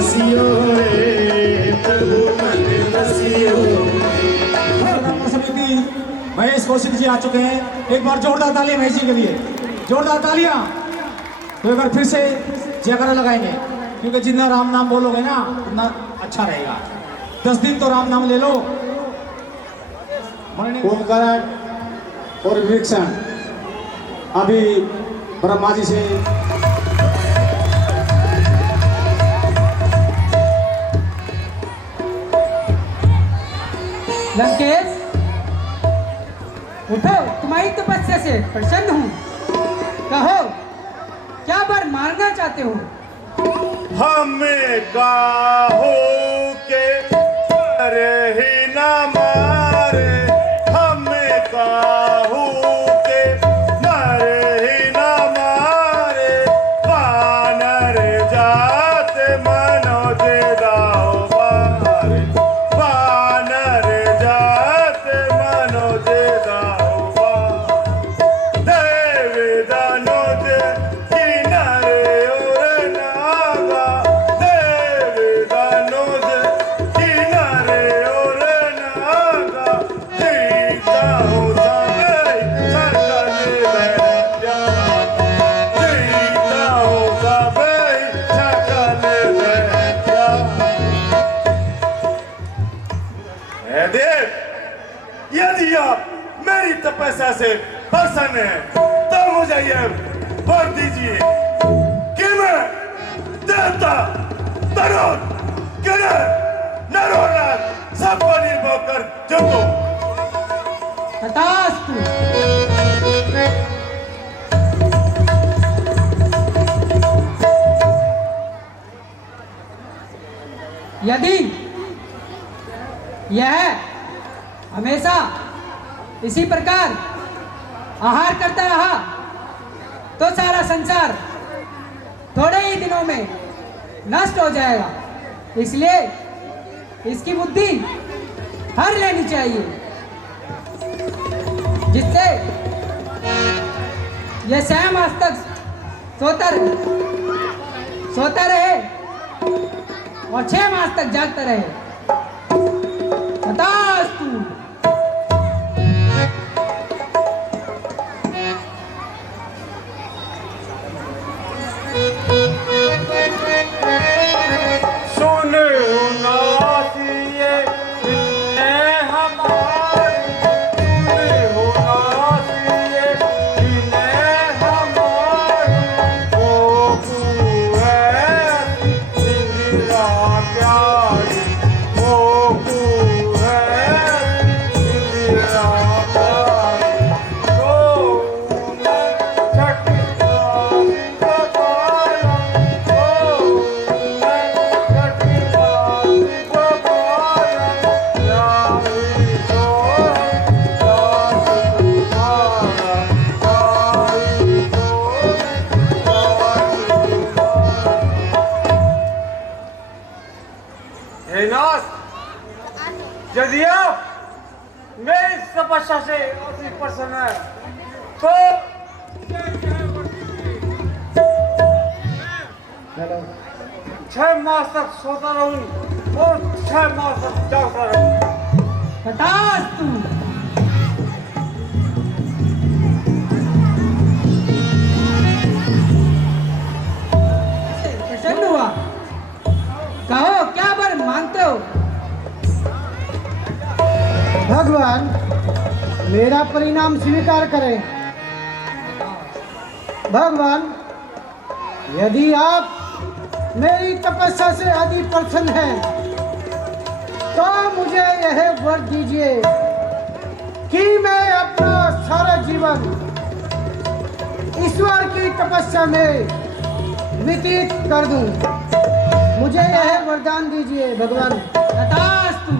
बसियो रे प्रभु मन बसियो। समिति महेश कौशिक जी आ चुके हैं। एक बार जोरदार तालियां महेश जी के लिए, जोरदार तालियां। तो एक बार फिर से जयकारा लगाएंगे, क्योंकि जितना राम नाम बोलोगे ना उतना अच्छा रहेगा। 10 दिन तो राम नाम ले लो। ओमकारण और विवेक्षण अभी ब्रह्मा जी से लंकेश उठो, तुम्हारी तपस्या से प्रसन्न हूँ। कहो क्या वर मांगना चाहते हो? हमें काहो के मरे ही न मारे, हमें काहो के मरे ही न मारे, वानर जात मनोज दाओ बारे, वानर जात मनोज दाओ बारे, देव दानोज किनारे और नागा, देव दानोज किनारे और नागा, जीता हूँ सबे सकल वैद्या, जीता हूँ सबे सकल वैद्या। हे देव, यदि आप मेरी तपस्या से प्रसन्न हैं तो मुझे ये वर दीजिए कि मैं देवता, तरुण, किन्नर, नरोनाथ सबको निर्भर कर चुकूं। तथास्तु। यदि यह हमेशा इसी प्रकार आहार करता रहा तो सारा संसार थोड़े ही दिनों में नष्ट हो जाएगा। इसलिए इसकी बुद्धि हर लेनी चाहिए, जिससे यह स्वयं आज तक सोता रहे और 6 मास तक जागता रहे। तथास्तु। सुने नासिए इन्ने हमारे, सुने हो नासिए इन्ने हमारे, वो है इंदिरा प्यारी, वो है इंदिरा प्यारी, तो यदि आप मेरी तपस्या से अति प्रसन्न है तो 6 मास तक सोता रहूं और 6 मास तक जागता रहूं। तथास्तु। प्रसन्न हुआ। कहो क्या वर मांगते हो? भगवान मेरा परिणाम स्वीकार करें। भगवान यदि आप मेरी तपस्या से अधिक प्रसन्न हैं तो मुझे यह वर दीजिए कि मैं अपना सारा जीवन ईश्वर की तपस्या में व्यतीत कर दूं। मुझे यह वरदान दीजिए भगवान। तथास्तु।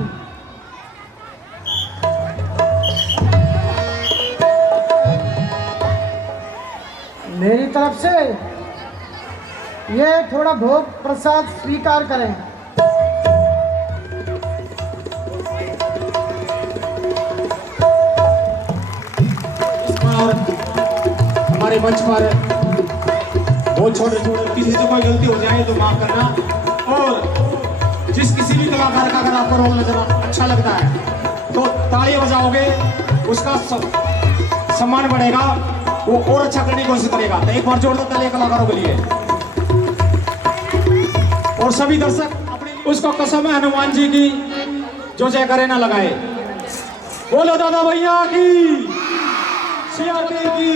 मेरी तरफ से ये थोड़ा भोग प्रसाद स्वीकार करें। हमारे मंच पर बहुत छोटे छोटे किसी से कोई गलती हो जाए तो माफ करना। और और जिस किसी भी कलाकार का अगर आपका रोल नजर अच्छा लगता है तो तालियां बजाओगे, उसका सम्मान बढ़ेगा, वो और अच्छा करने की कोशिश करेगा। तो एक बार जोरदार तालियां कलाकारों के लिए। और सभी दर्शक अपने उसको कसम है हनुमान जी की जो जयकारे ना लगाए। बोलो दादा भैया की, सियाती की,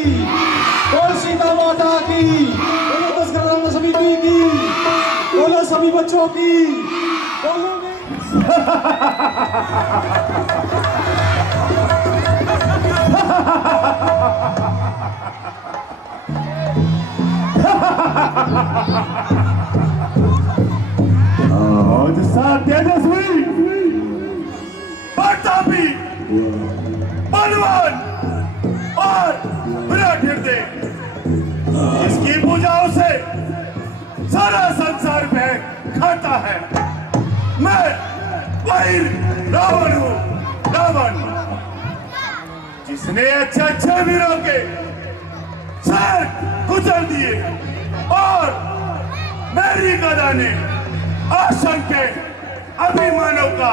बोल सीता माता की, बोलो दशहरा समिति की, बोलो सभी बच्चों की, बोलो आज सात तेजस्वी प्रतापी बलवान और विराट हृदय, इसकी पूजाओं से सारा संसार में खाता है। मैं वही रावण हूँ, रावण जिसने अच्छे अच्छे वीरों के सर कुचल दिए और मेरी गदा ने असंख्य अभिमानों का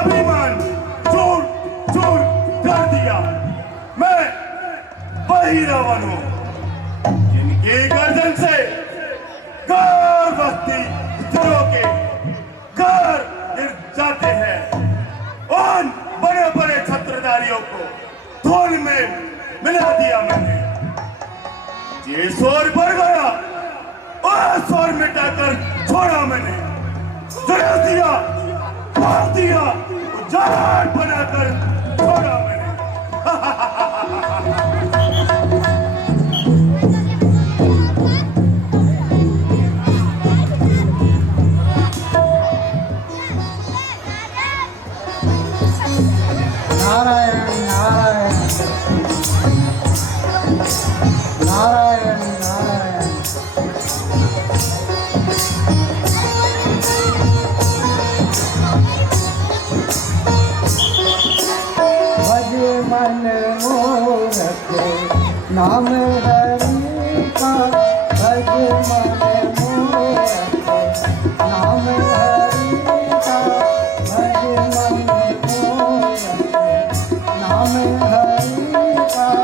अभिमान चूर चूर कर दिया। मैं वही रावण हूँ जिनकी गर्दन से घर बस्ती स्त्रियों के घर गिर जाते हैं। उन बड़े बड़े छत्रधारियों को धूल में मिला दिया मैंने। ये शोर बढ़ गया और शोर मिटाकर छोड़ा मैंने, जला दिया, मार दिया, उजाड़ बनाकर छोड़ा मैंने। नारायण नारायण नारायण नारायण। भज मन मूरत नाम हरि का, भज मन मूरत नाम हरि का, भज मन मूरत नाम हरि का।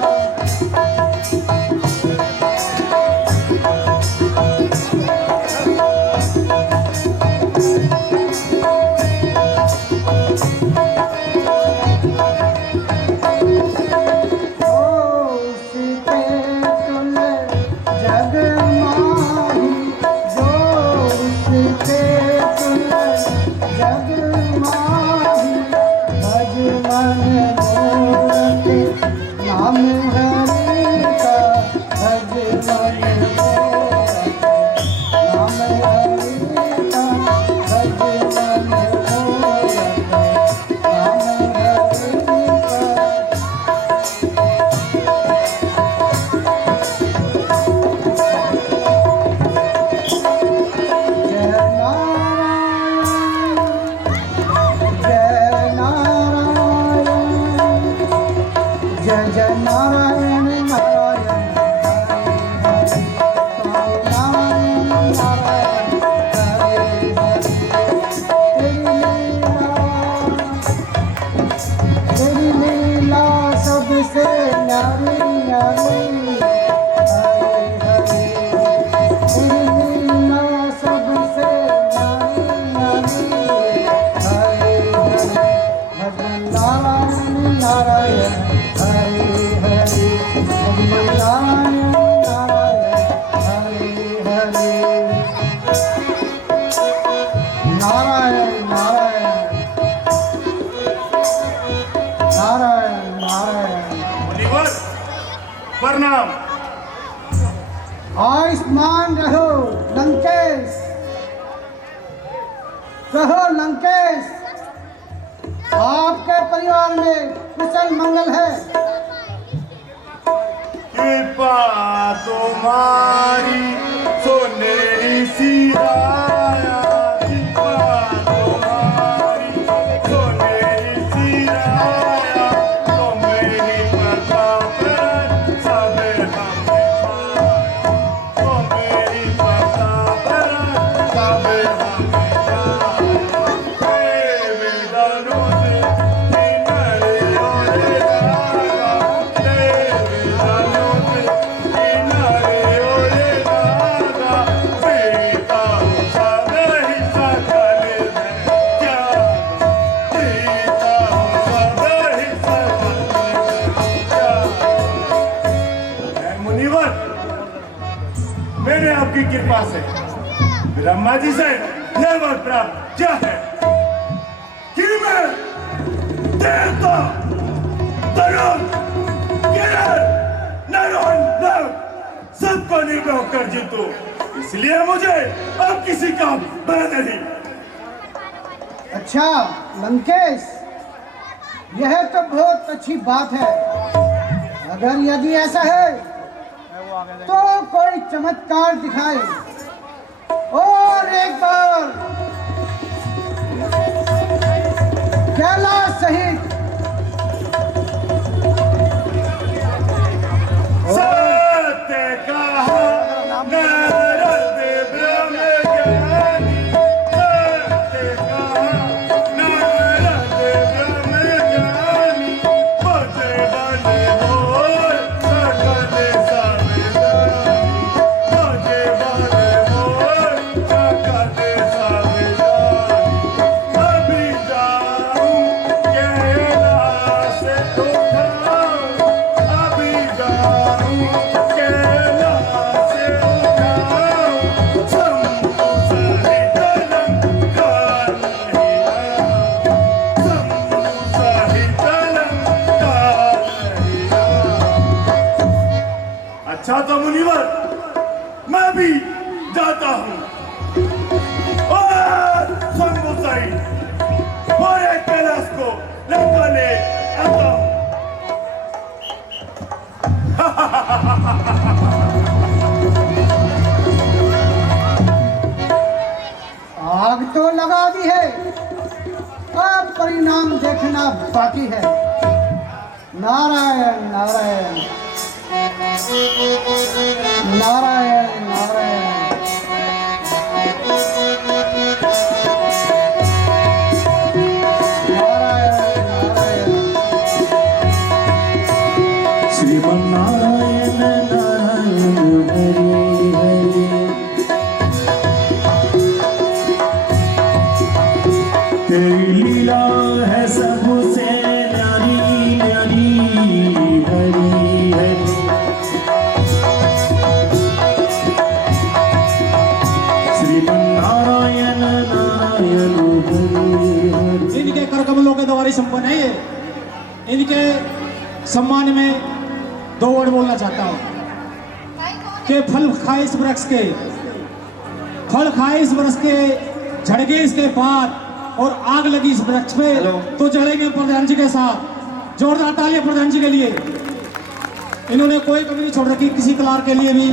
प्रणाम। आयुष्मान रहो लंकेश, कहो लंकेश, आपके परिवार में कुशल मंगल है। कृपा तुम्हारी सुनहरी सिराया, कृपा तुम्हारी सुनहरी सिराया, तो मेरी प्रताप सब हमें पाया, तो मेरी प्रताप सब हमें पाया। कृपा से ब्रह्मा जी से यह वर प्राप्त क्या है कि मैं देवता तरुण किरण नरोन नव सबको निर्भय कर जीतू, इसलिए मुझे अब किसी का भय नहीं। अच्छा लंकेश, यह तो बहुत अच्छी बात है। अगर यदि ऐसा है तो कोई चमत्कार दिखाए और एक बार कैलाश सहित सत्य कहा नारद ब्रह्म ज्ञानी, सत्य कहा नारद ब्रह्म ज्ञानी, मुझे बल बोल सकल सावधानी, मुझे बल बोल सकल सावधानी, अभी जाऊं कैलाश उठाऊं, अभी जाऊं कैलाश उठाऊं, शंभु सहित लंकार हिलाऊं, शंभु सहित लंकार हिलाऊं। अच्छा तो मुनिवर, मैं भी जाता हूँ और शंभु सहित पूरे कैलाश को लंका ले आता हूँ। आग तो लगा दी है, अब परिणाम देखना बाकी है। नारायण नारायण नारायण नारायण। श्रीमन्नारायण नारायण हरि हरि। तेरी लीला है सबसे न्यारी न्यारी हरि हरि। श्रीमन्नारायण नारायण हरि हरि। इनके कर कमलों के द्वारा संपन्न है ये। इनके सम्मान में दो वर्ड बोलना चाहता हूं कि फल खाए इस वृक्ष के, फल खाए इस वृक्ष के, झड़के इसके पात और आग लगी इस वृक्ष पे तो जड़ेंगे प्रधान जी के साथ। जोरदार तालियां प्रधान जी के लिए। इन्होंने कोई कमी नहीं छोड़ रखी, किसी कलार के लिए भी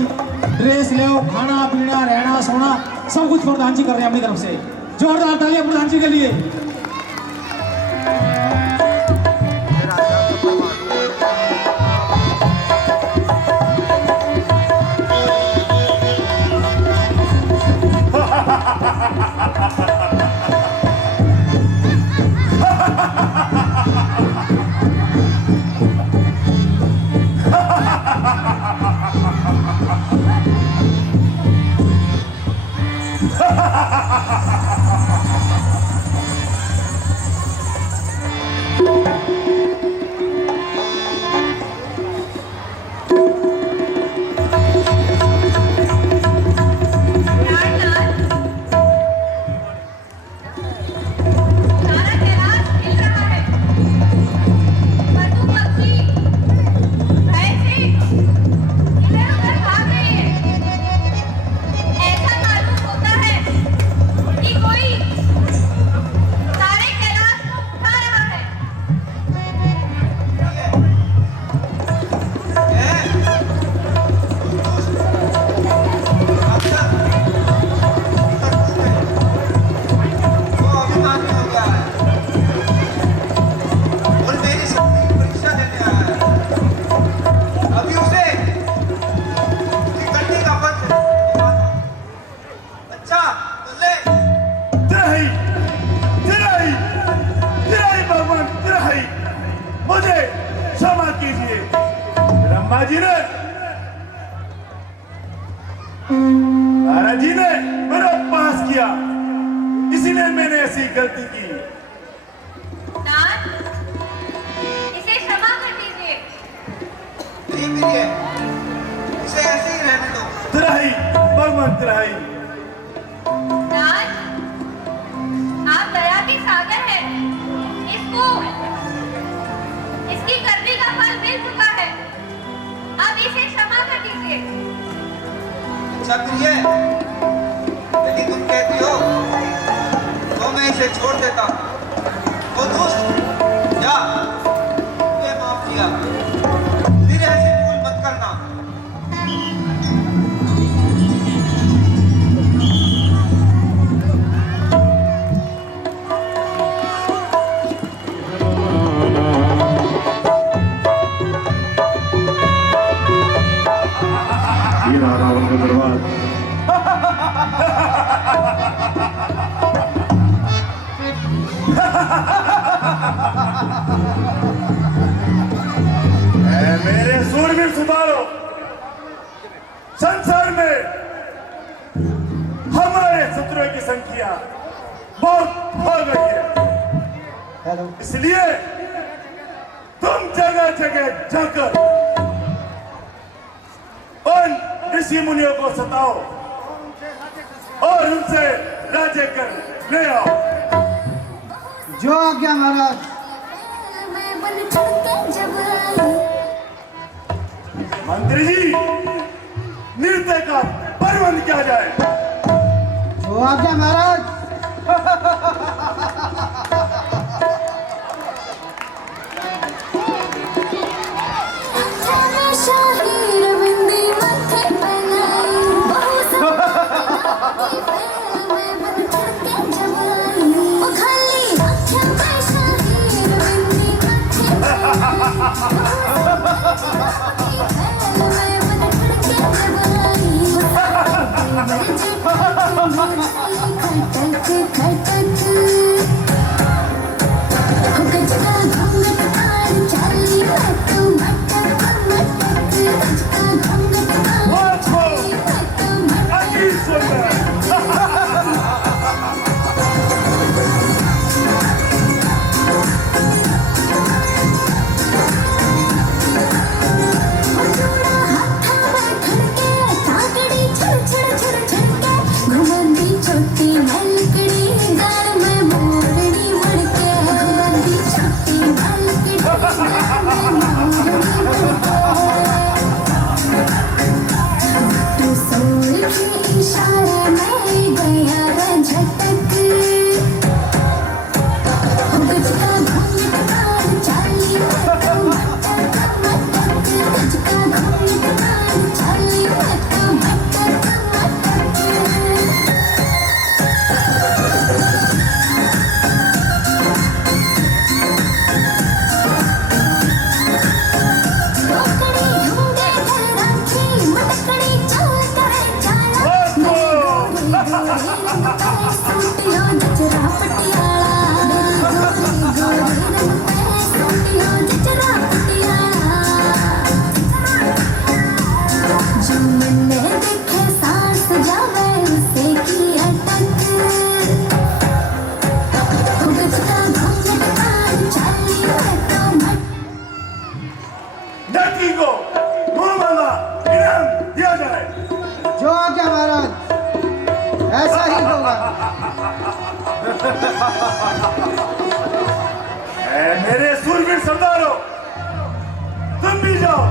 ड्रेस ले, खाना पीना रहना सोना सब कुछ प्रधान जी कर रहे हैं अपनी तरफ से। जोरदार तालियां प्रधान जी के लिए। महाराज जी ने महाराज जी ने मेरा पास किया, इसीलिए मैंने ऐसी गलती की। नाथ, इसे क्षमा कर दीजिए। इसे ऐसे ही रहने दो। तेरा ही भगवान मंत्राई। नाथ, आप दया के सागर हैं। इसकी करनी का फल मिल चुका है। अब इसे क्षमा कर दीजिए। क्षत्रिय, यदि तुम कहती हो तो मैं इसे छोड़ देता हूँ। तो दुष्ट जा, तुमने माफ किया, फिर ऐसी भूल मत करना। ये रहा रावण का दरबार। मेरे सूरवीर सुधारो, संसार में हमारे शत्रुओं की संख्या बहुत हो गई है। इसलिए तुम जगह जगह जाकर उन ऋषि मुनियों को सताओ और उनसे राज्य कर ले आओ। जो आज्ञा महाराज। मंत्री जी, नृत्य का प्रबंध किया जाए। जो आज्ञा महाराज। मेरे सूरवीर सरदारों, तुम भी जाओ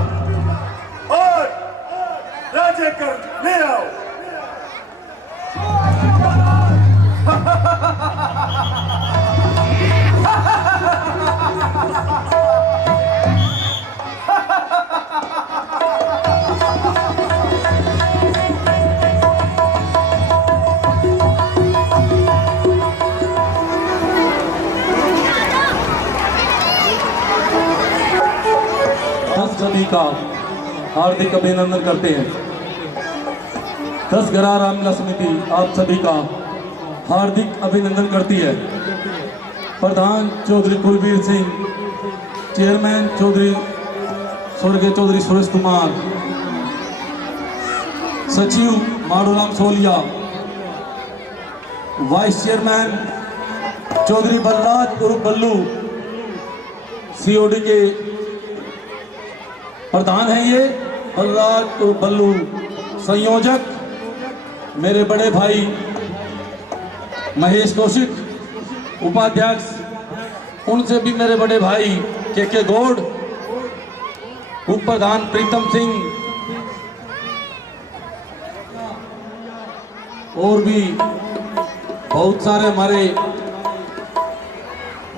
और राज्य कर ले आओ। सभी का हार्दिक अभिनंदन करते हैं। 10 घरा रामलीला समिति आप सभी का हार्दिक अभिनंदन करती है। प्रधान चौधरी कुलवीर सिंह, चेयरमैन चौधरी स्वर्गीय चौधरी सुरेश कुमार, सचिव माडूराम सोलिया, वाइस चेयरमैन चौधरी बलराज उर्फ बल्लू, सीओडी के प्रधान है ये बलराज उर्फ बल्लू, संयोजक मेरे बड़े भाई महेश कौशिक उपाध्यक्ष, उनसे भी मेरे बड़े भाई के गौड़, उप प्रधान प्रीतम सिंह और भी बहुत सारे हमारे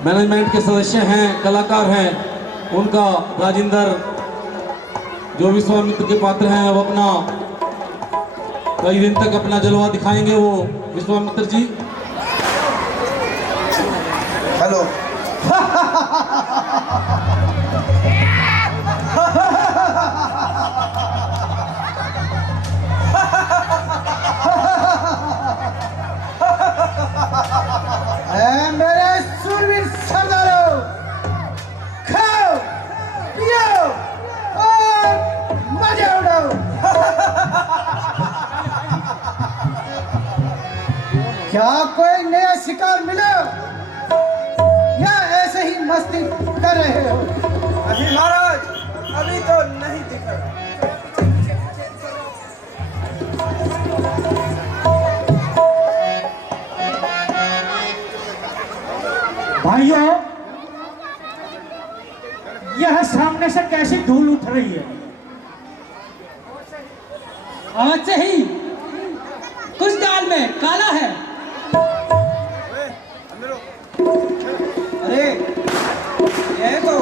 मैनेजमेंट के सदस्य हैं, कलाकार हैं, उनका राजेंद्र जो विश्वामित्र के पात्र हैं, अब अपना कई दिन तक अपना जलवा दिखाएंगे वो विश्वामित्र जी। हेलो। मेरे सूरवीर सरदारों, खाओ पियो और मजे उड़ाओ। क्या कोई नया शिकार मिला या ऐसे ही मस्ती कर रहे हो? अभी महाराज, अभी तो नहीं दिखा। भाइयों, यह सामने से कैसी धूल उठ रही है? आज से ही कुछ दाल में काला है। अरे यह तो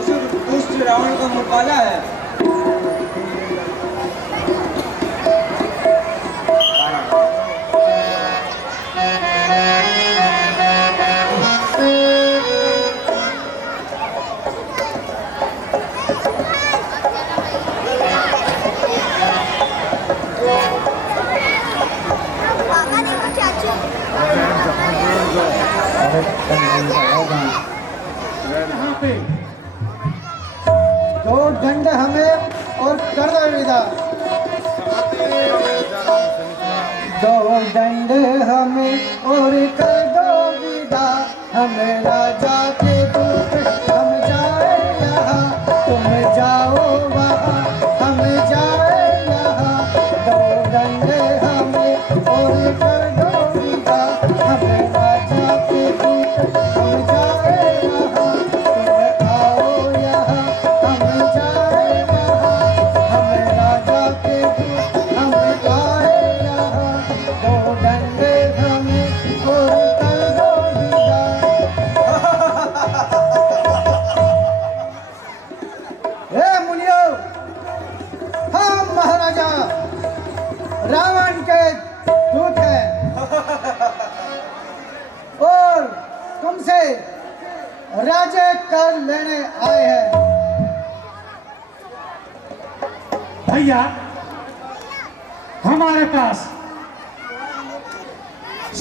उस दुष्ट रावण का मुकाला है। दो दंड हमें और कर दो विदा। दो दंड हमें और कर दो विदा। हमें राजा के दूत हम जाए यहाँ, तुम जाओ वहाँ, हम जाए यहाँ। दो दंड हमें और कर दो विदा। हमें राजा के दूत हम जाए यहाँ, तुम आओ यहाँ, हम जाए वहाँ। हमें राजा के दूत हम आए यहाँ। दो दंड हमें और कर दो विदा। हे मुनियो, हम महाराजा रावण के दूत हैं और तुमसे राज्य कर लेने आए हैं। भैया, हमारे पास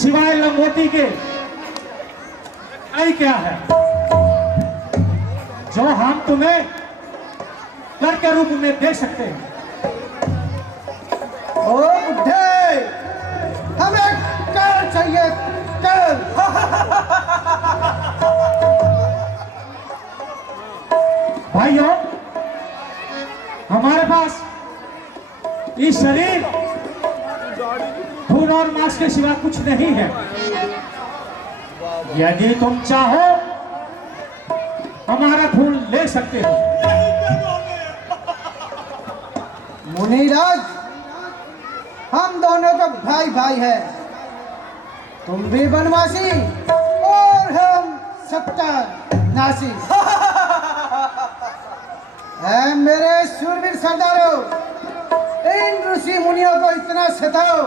सिवाय लंगोटी के आई क्या है जो हम तुम्हें कर के रूप में दे सकते हैं? ओ बुढ़े, हमें कर चाहिए, कर। भाइयों, हमारे पास इस शरीर खून और मांस के सिवा कुछ नहीं है। यदि तुम चाहो हमारा खून ले सकते हो। मुनिराज, हम दोनों तो भाई भाई हैं। तुम भी बनवासी और हम सत्ता नासी। ऐ मेरे शूरवीर सरदारों, इन ऋषि मुनियों को इतना सताओ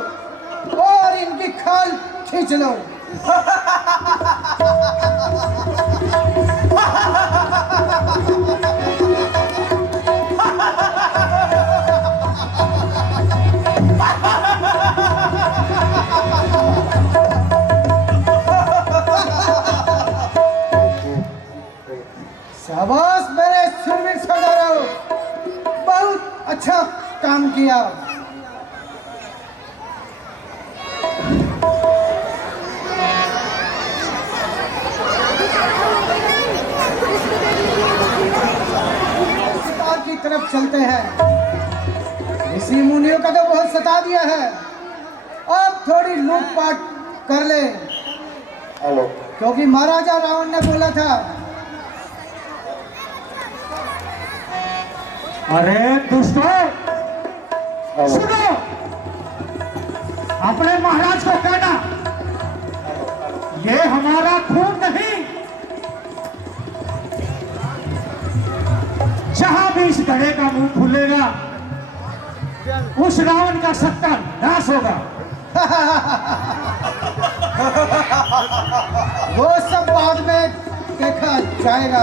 और इनकी खाल खींच लो। शाबाश मेरे शूरवीर सरदारों, बहुत अच्छा काम किया। शिकार की तरफ चलते हैं। ऋषि मुनियों का तो बहुत सता दिया है, अब थोड़ी लूटपाट कर ले। क्योंकि महाराजा रावण ने बोला था। अरे दुष्टों, सुनो, अपने महाराज को कहना ये हमारा खून नहीं, जहां भी इस घड़े का मुंह खुलेगा उस रावण का सत्यानाश होगा। वो सब बाद में देखा जाएगा।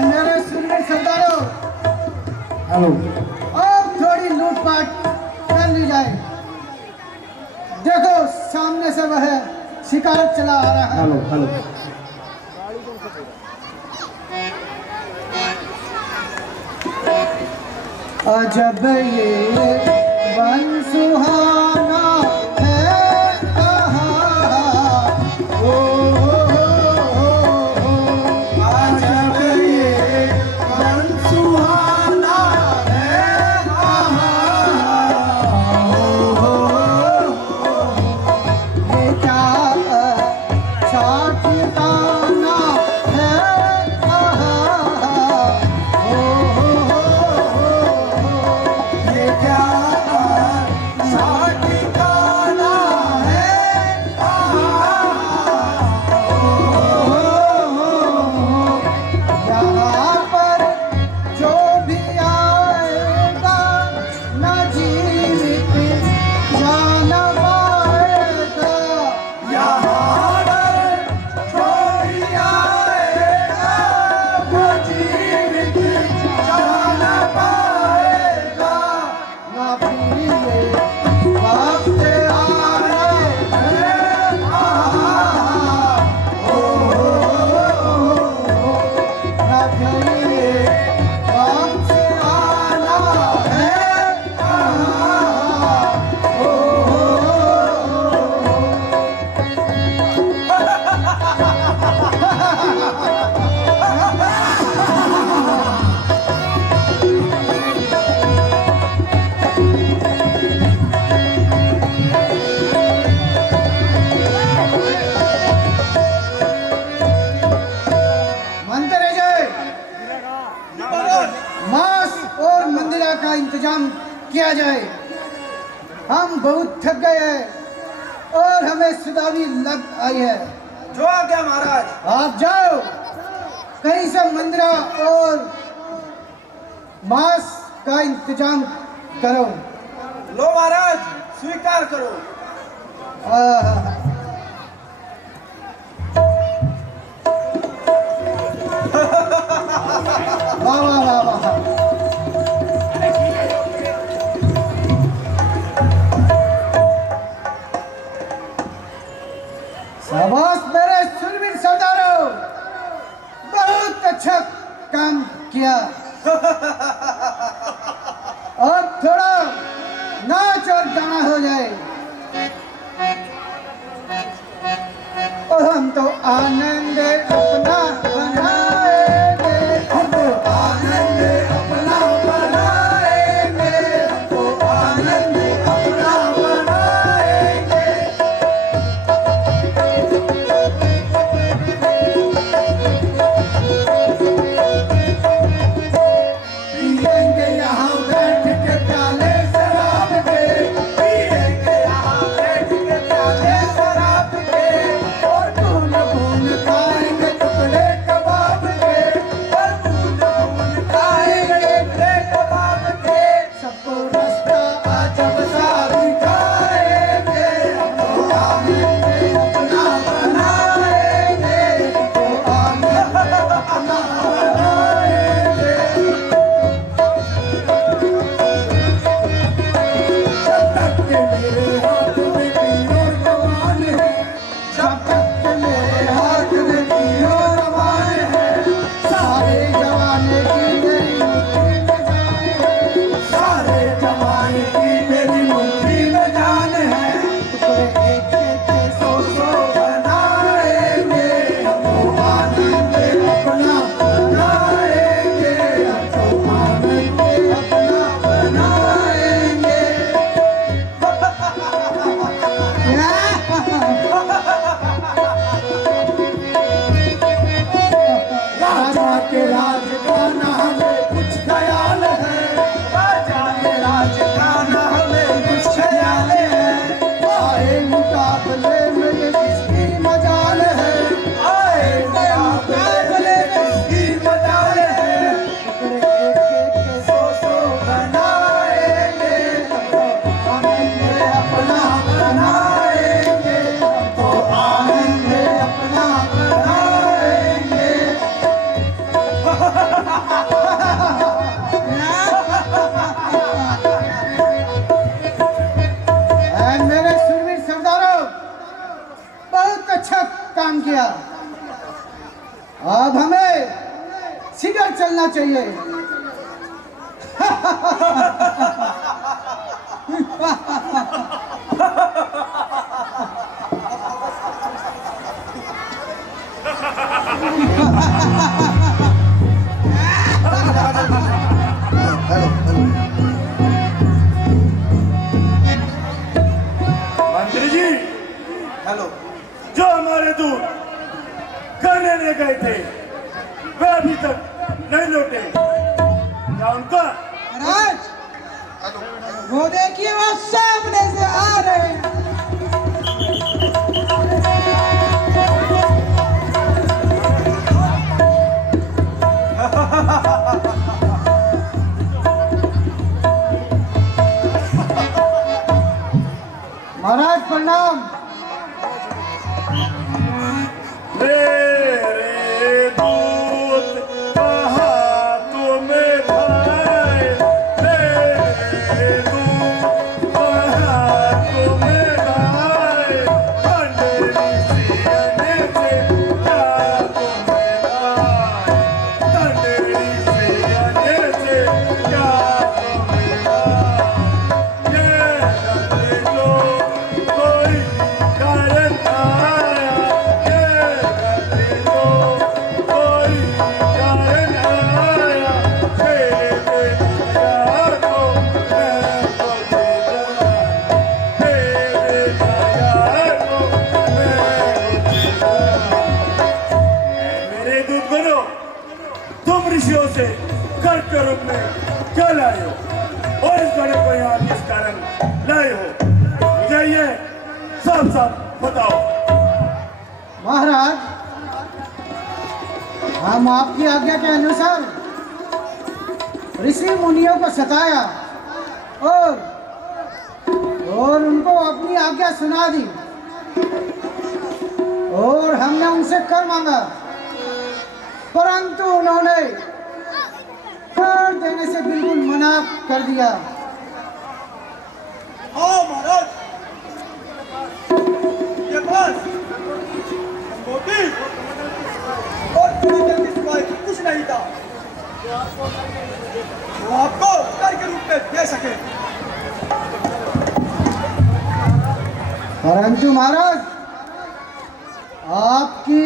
मेरे सुनने सरदारों, अब थोड़ी लूटपाट कर ली जाए। देखो सामने से वह शिकार चला आ रहा है। अजब ये वन सुहाना है, ओ, अजब ये वन सुहाना है, ये क्या अच्छा ठिकाना है, ये क्या अच्छा ठिकाना है, यहाँ पर जो भी आएगा न जीवित जान पाएगा। यहाँ पर जो भी आएगा न जीवित जान पाएगा। न फिर ये वक्त आना है, न फिर ये वक्त आना है। मंत्री जय, मांस और मंदिरा का इंतजाम किया जाए। हम बहुत थक गए हैं और हमें सुदावी लग आई है। जो आ गया महाराज। आप जाओ, कहीं से मंदिरा और मांस का इंतजाम करो। लो महाराज, स्वीकार करो। आह, वाह वाह वाह वाह। शाबाश मेरे सुरवीर सरदारों, बहुत अच्छा काम किया। अब थोड़ा नाच और गाना हो जाए। और हम तो आनंद अपना बनाएंगे, हम तो आनंद अपना बनाएंगे, हम तो आनंद अपना बनाएंगे। पिएंगे यहाँ बैठ के प्याले शराब के, पिएंगे यहाँ बैठ के प्याले शराब के, और भून भून खाएंगे टुकड़े कबाब के, और भून भून खाएंगे टुकड़े कबाब के। सबको रास्ता अजब सा दिखाएंगे, हम तो आनंद अपना बनाएंगे, हम तो आनंद अपना बनाएंगे। जब तक के मेरे हाथ में तीर और कमान है, जब तक के मेरे हाथ में तीर और कमान है, सारे जमाने की मेरी मुट्ठी में जान है, मेरे सुरवीर सरदारों, बहुत अच्छा काम किया। अब हमें सीधा चलना चाहिए। मंत्री जी, हेलो। जो हमारे दूर घर लेने गए थे वे अभी तक नहीं लौटे। क्या उनका महाराज, वो देखिए वो सामने से आ रहे हैं। महाराज प्रणाम। मेरे दूत कहाँ तुम्हें भाए, मेरे दूत कहाँ तुम्हें भाए, पंडरी सियाने से क्या तुम्हें भाए, पंडरी सियाने से क्या तुम्हें भाए, ये रंग लो कोई कारण आया, ये रंग लो कोई कारण आया, मेरे दया को मैं तो दे दूँगा, मेरे दया को मैं तो दे दूँगा। मेरे दूत बनो, तुम ऋषियों से घर के रूप में क्या लाए हो और इस घड़े को यहाँ किस कारण लाए हो, मुझे ये साफ साफ बताओ। महाराज, हम आपकी आज्ञा के अनुसार ऋषि मुनियों को सताया और उनको अपनी आज्ञा सुना दी और हमने उनसे कर मांगा, परंतु उन्होंने कर देने से बिल्कुल मना कर दिया। हाँ महाराज, ये बस मोती और पूरी के सिवाय कुछ नहीं था वो आपको कर के रूप में दे सके। परंतु महाराज, आपकी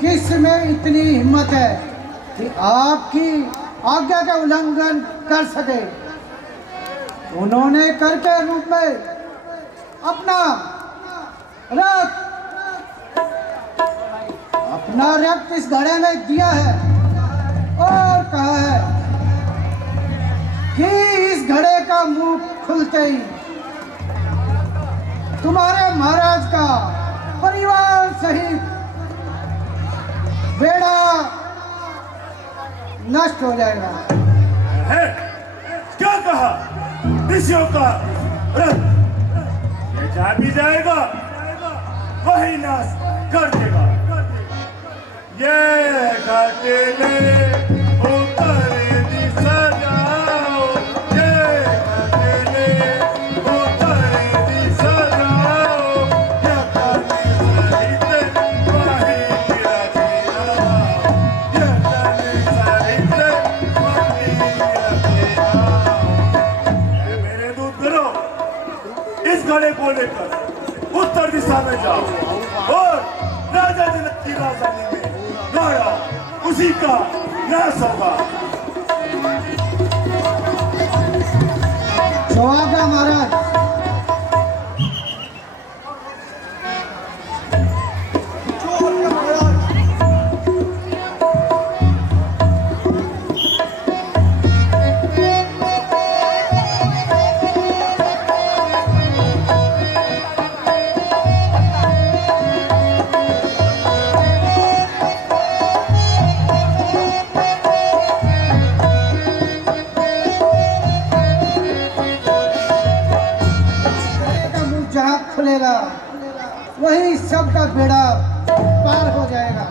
किस में इतनी हिम्मत है कि आपकी आज्ञा का उल्लंघन कर सके? उन्होंने कर के रूप में अपना रक्त इस घड़े में दिया है और कहा है कि इस घड़े का मुंह खुलते ही तुम्हारे महाराज का परिवार सहित बेड़ा नष्ट हो जाएगा। है क्या कहा? ऋषियों का रथ ये जा भी जाएगा, वही नाश कर देगा। ये घाटे ऊपर दी सजाओ, ये घाटे ऊपर दी सजाओ, ये काली सहित वही गिरा गिरा, ये काली सहित वही गिरा गिरा। मेरे दूत करो, इस घड़े को लेकर उत्तर दिशा में जाओ और राजा जनक की राजधानी में गाड़ा उसी का नाश होगा। सुहागा महाराज। खुलेगा वही सबका बेड़ा पार हो जाएगा।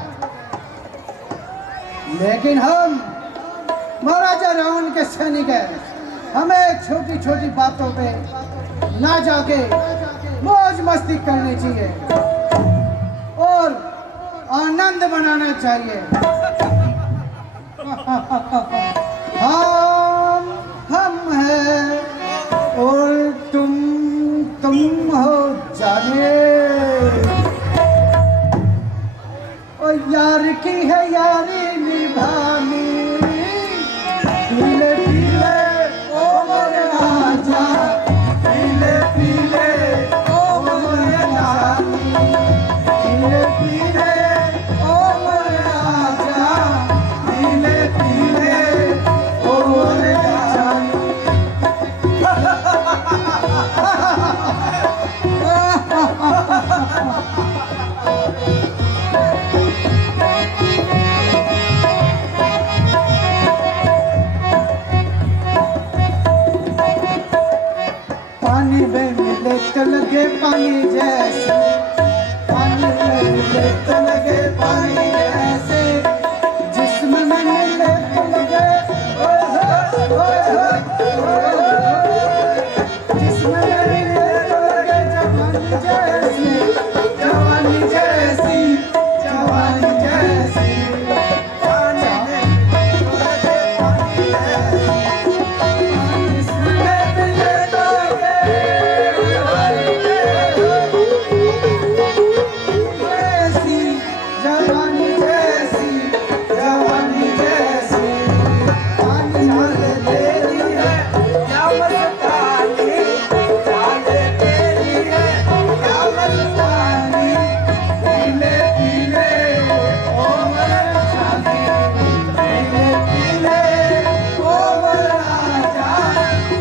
लेकिन हम महाराजा रावण के सैनिक हैं, हमें छोटी छोटी बातों पे ना जाके मौज मस्ती करनी चाहिए और आनंद मनाना चाहिए। हम हैं और तुम हो जाने, और यार की है यारी निभानी, पीले पीले ओ मोरे राजा, पीले पीले ओ मोरे रानी, पीले पीले ओ मोरे राजा, पीले पीले ओ मोरे रानी। पानी में मिले तो लगे पानी जैसे, पानी में मिले तो लगे पानी जैसे, जिस्म में मिले तो लगे जिस्म में मिले तो लगे जवानी जैसी, जवानी जैसी, जवानी जैसी। पानी में मिले तो लगे पानी जैसी, जिस्म में मिले तो जवानी जैसी, जवानी जैसी। पानी डाले तेरी है क्या मस्तानी, डाले तेरी है क्या मस्तानी, पीले पीले ओ मोरे चांदी, पीले पीले ओ मोरे राजा,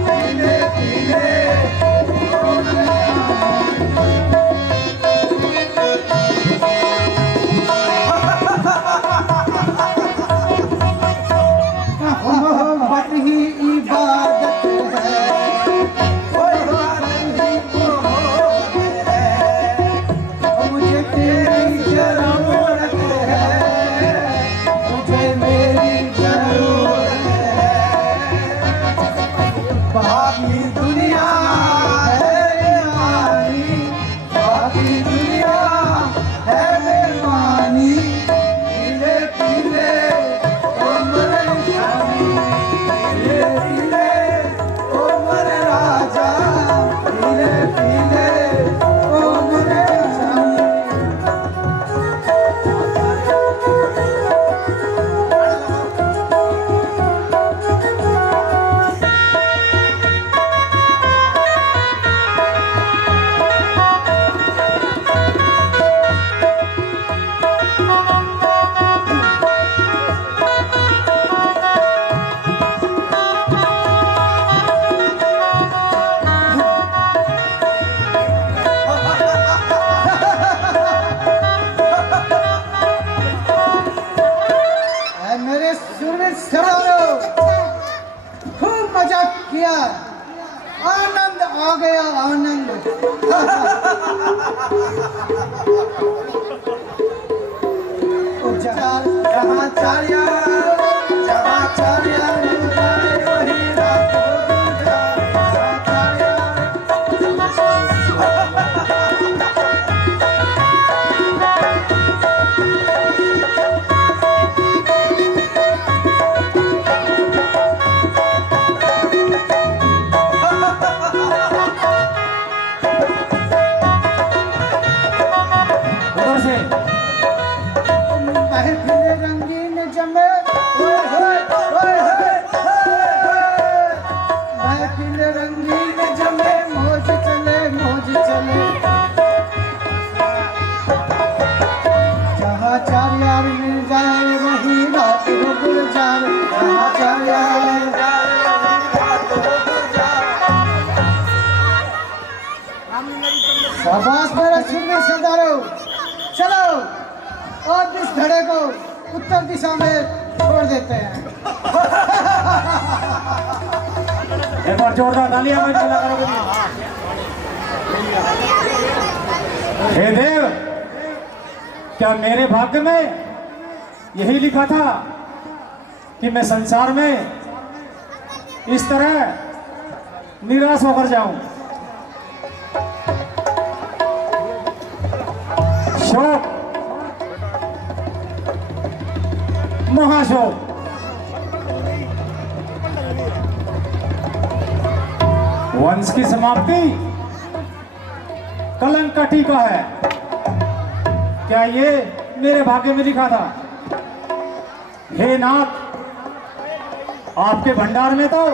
पीले पीले ओ मोरे मोहब्बत ही इबादत है, मोहब्बत ही मोहब्बत है, मुझे तेरी जरूरत है, मुझे मेरी जरूरत है। बाकी दुनिया है बेईमानी, बाकी दुनिया है बेईमानी, पीले पीले ओ मोरे रानी, पीले पीले ओ मोरे राजा, पीले पीले ओ मोरे रानी। ऐ मेरे सुरवीर सरदारों, खूब मजा किया, आनंद आ गया, आनंद। जहाँ चारिया जहाँ चारिया वही रात हो जाए, जहाँ चारिया उधर से महफिल रंगीन जमे, ओए होए, ओए होए, ओए। महफिल रंगीन जमे, मौज चले, मौज चले। जहाँ चार यार मिल जाए वही रात हो गुलजार, जहाँ चार यार मिल जाए वही रात हो गुलजार। शाबाश मेरे सुरवीर सरदारों, चलो और इस धड़े को उत्तर दिशा में छोड़ देते हैं। एक बार जोरदार तालियां में चला करोगे। हे देव, क्या मेरे भाग्य में यही लिखा था कि मैं संसार में इस तरह निराश होकर जाऊं? महाशोक। वंश की समाप्ति कलंक का टीका है। क्या ये मेरे भाग्य में लिखा था? हे नाथ, आपके भंडार में तो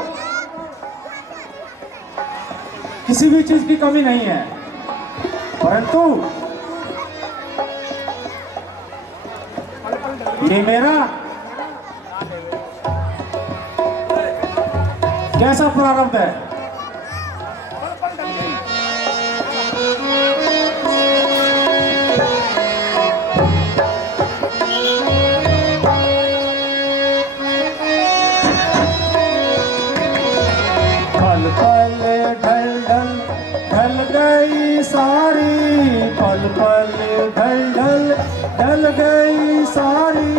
किसी भी चीज की कमी नहीं है, परंतु ये मेरा कैसा प्रारब्ध है? पल पल ढल ढल ढल गई सारी, पल पल ढल ढल ढल गई सारी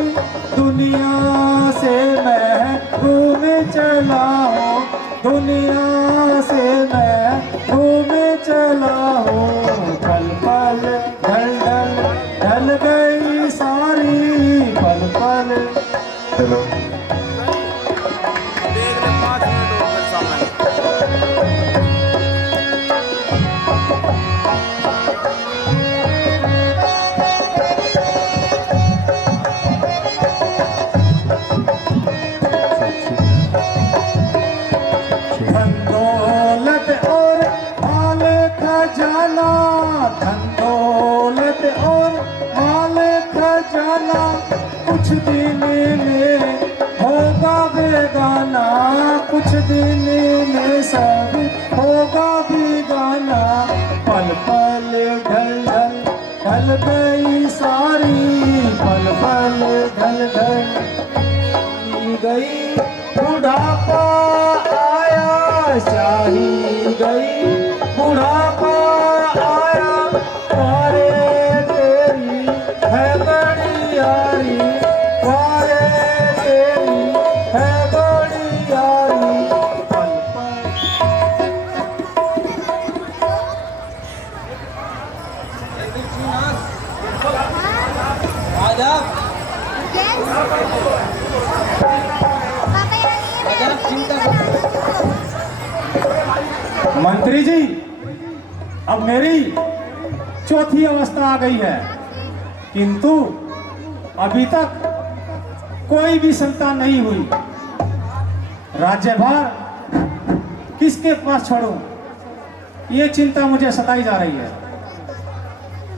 दुनिया से मैं घूम चला हूँ, दुनिया से मैं घूम चला हूँ। पल पल ढल ढल ढल गई सारी, पल पल। चलो धन दौलत और माल खजाना, धन दौलत और माल खजाना कुछ दिन में होगा बेगाना, कुछ दिन में सब होगा बेगाना। पल पल ढल ढल ढल गई सारी, पल पल ढल ढल गई। बुढ़ापा आया चाही गई, बुढ़ापा आया वारे तेरी है बड़ी यारी, वारे तेरी है बड़ी यारी। पल पल आदाब आदाब, चिंता मंत्री जी, अब मेरी चौथी अवस्था आ गई है, किंतु अभी तक कोई भी संतान नहीं हुई। राज्यभार किसके पास छोड़ूं, ये चिंता मुझे सताई जा रही है।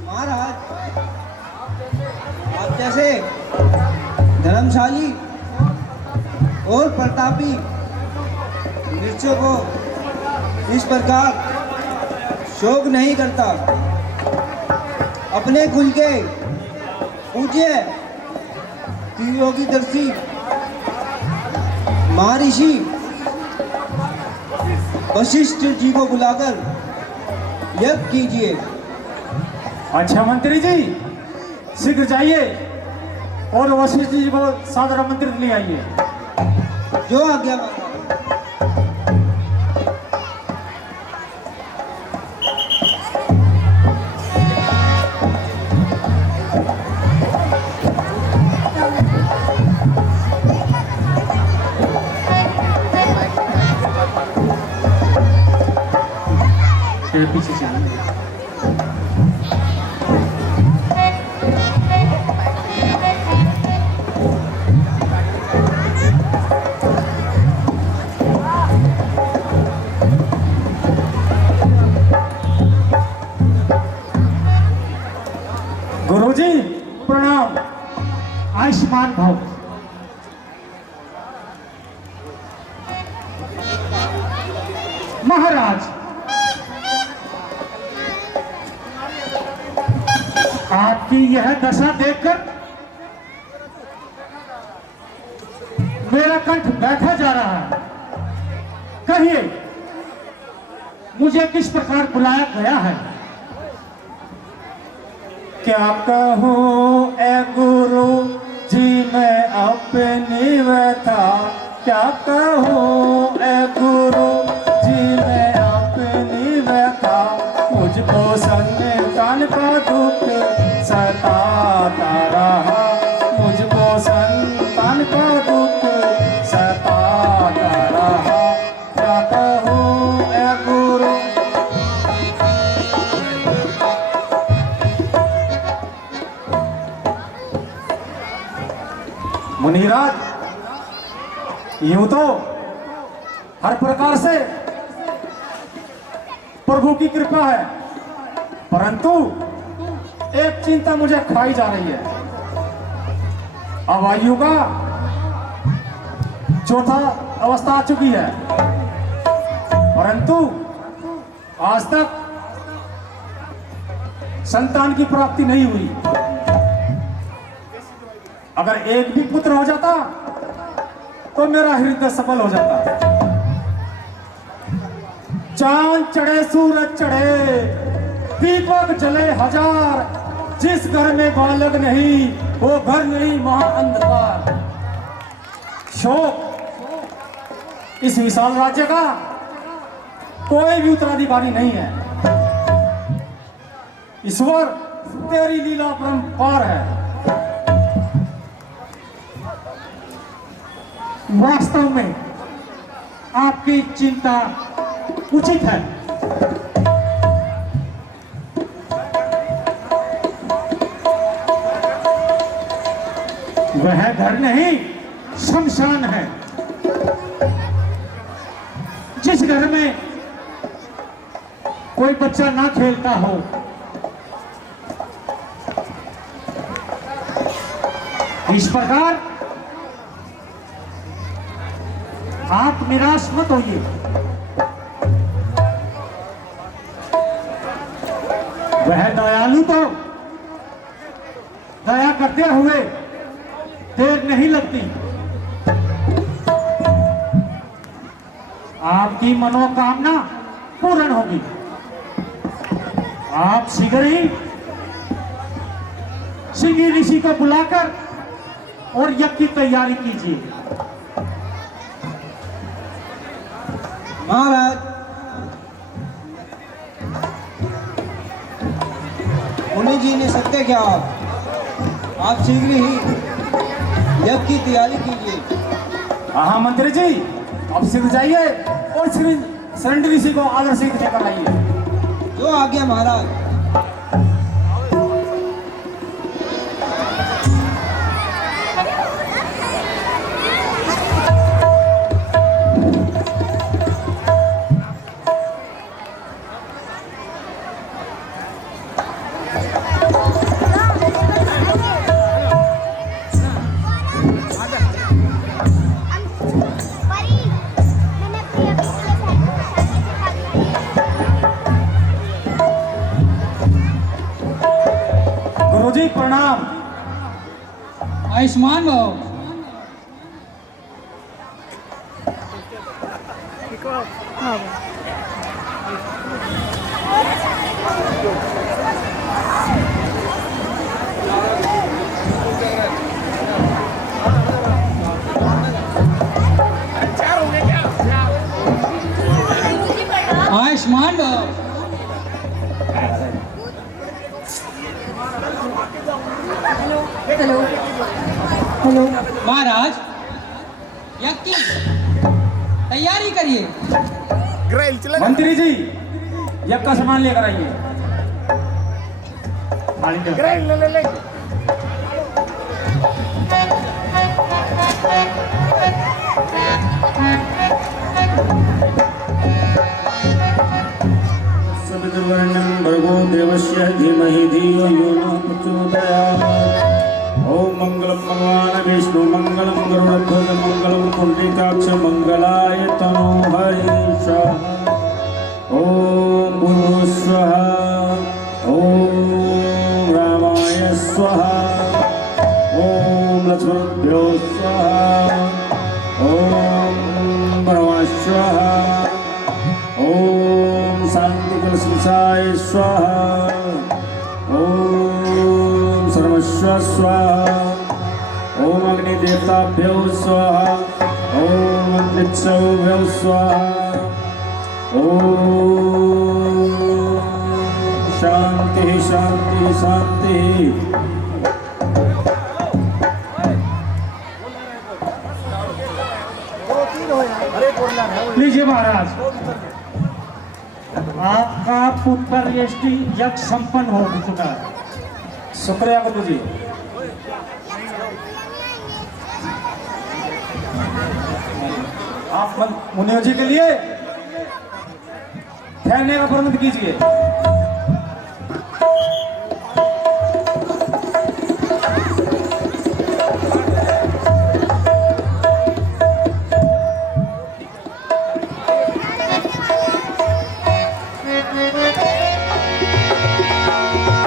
महाराज, आप जैसे धर्मशाली और प्रतापी मिर्चों को इस प्रकार शोक नहीं करता। अपने कुल के पूज्य त्रियोगीदर्शी महर्षि वशिष्ठ जी को बुलाकर यज्ञ कीजिए। अच्छा मंत्री जी, शीघ्र जाइए और वशिष्ठ जी को सादर आमंत्रित ले आइए। जो आज्ञा पीछे चलिए। गुरुजी प्रणाम, आयुष्मान भव। महाराज, आपकी यह दशा देखकर मेरा कंठ बैठा जा रहा है। कहिए, मुझे किस प्रकार बुलाया गया है? क्या कहूँ ए गुरु जी मैं अपनी व्यथा, क्या कहूँ ए गुरु जी मैं अपनी व्यथा। मुझको संतान का दुख सताता रहा, मुझको संतान मुनिराज, यूं तो हर प्रकार से प्रभु की कृपा है, परंतु एक चिंता मुझे खाई जा रही है। अब आयु का चौथा अवस्था आ चुकी है, परंतु आज तक संतान की प्राप्ति नहीं हुई। अगर एक भी पुत्र हो जाता तो मेरा हृदय सफल हो जाता। चांद चढ़े सूरज चढ़े दीपक जले हजार, जिस घर में बालक नहीं वो घर नहीं महाअंधकार। शोक इस विशाल राज्य का कोई भी उत्तराधिकारी नहीं है। ईश्वर तेरी लीला परंपार है। वास्तव में आपकी चिंता उचित है। वह घर नहीं शमशान है। जिस घर में कोई बच्चा ना खेलता हो, इस प्रकार आप निराश मत होइए। वह दयालु तो दया करते हुए देर नहीं लगती। आपकी मनोकामना पूर्ण होगी। आप शीघ्र ही सिंह ऋषि को बुलाकर और यज्ञ की तैयारी कीजिए। महाराज, मुनि जी ने सत्य क्या, आप शीघ्र ही यज्ञ की तैयारी कीजिए। हाँ मंत्री जी, अब शीघ्र जाइए और श्री शरण ऋषि को आदर से लेकर आइए। जो आज्ञा महाराज। गुरुजी प्रणाम। आयुष्मान भव। आयुष्मान भव। हेलो हेलो महाराज, यज्ञ की तैयारी करिए। मंत्री जी, यज्ञ का सामान लेकर आइए। सवितुर्वरेण्यं भर्गो देवस्य धीमहि धियो यो नः प्रचोदयात्। ओम मंगलम भगवान विष्णु मंगलम गरुड़ध्वज मंगलम कुंडलिकाक्ष मंगलाय तनो हरिषः। ओम भूर्भुवः स्वः। ओम रामाय स्वाहा। ओम लक्ष्मणभ्यो स्वाहा। ओम ब्रह्मा स्वाहा। ओम शांतिकलशाय स्वाहा। ओम सर्वस्व स्वाहा। ओम अग्निदेवताभ्यो स्वाहा। ओम अंतरिक्षभ्यो स्वाहा। ओम शांति शांति शांति। लीजिए महाराज, आपका पुत्र यज्ञ संपन्न हो चुका है। शुक्रिया गुरु जी। आप मुनियो जी के लिए ठहरने का प्रबंध कीजिए।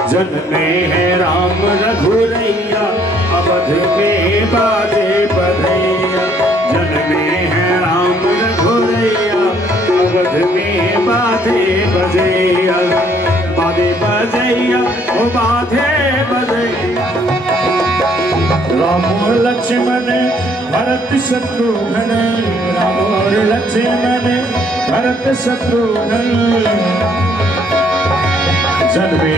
जन्मे हैं राम रघुरैया अवध में बाजे बधैया। जन्मे हैं राम रघुरैया अवध में बाजे बजैया। बाजे बजैया ओ बाजे बजैया। राम और लक्ष्मण भरत शत्रुघ्न। राम और लक्ष्मण भरत शत्रुघ्न। जन्मे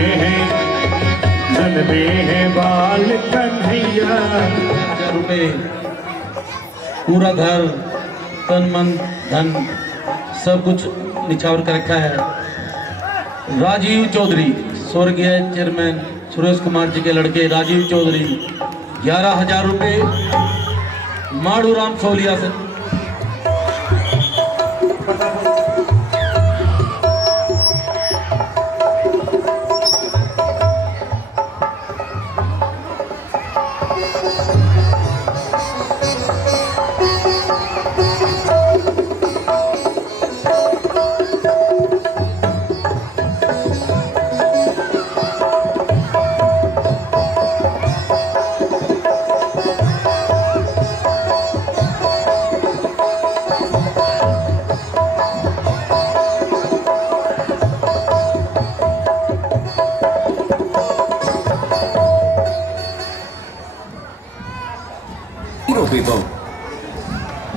हैं बाल कन्हैया। रुपए पूरा घर तन मन धन सब कुछ निछावर कर रखा है। राजीव चौधरी स्वर्गीय चेयरमैन सुरेश कुमार जी के लड़के राजीव चौधरी 11,000 रुपये माड़ू राम सोलिया से।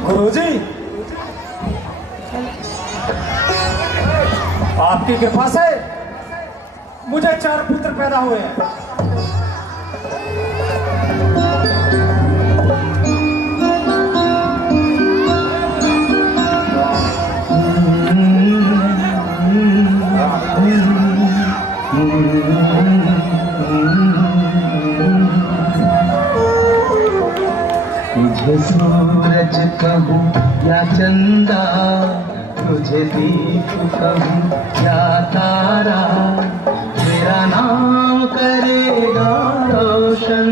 गुरुजी, आपकी कृपा से मुझे 4 पुत्र पैदा हुए हैं। तुझे सूरज कहूँ या चंदा, तुझे दीप कहूँ या तारा, तेरा नाम करेगा रोशन,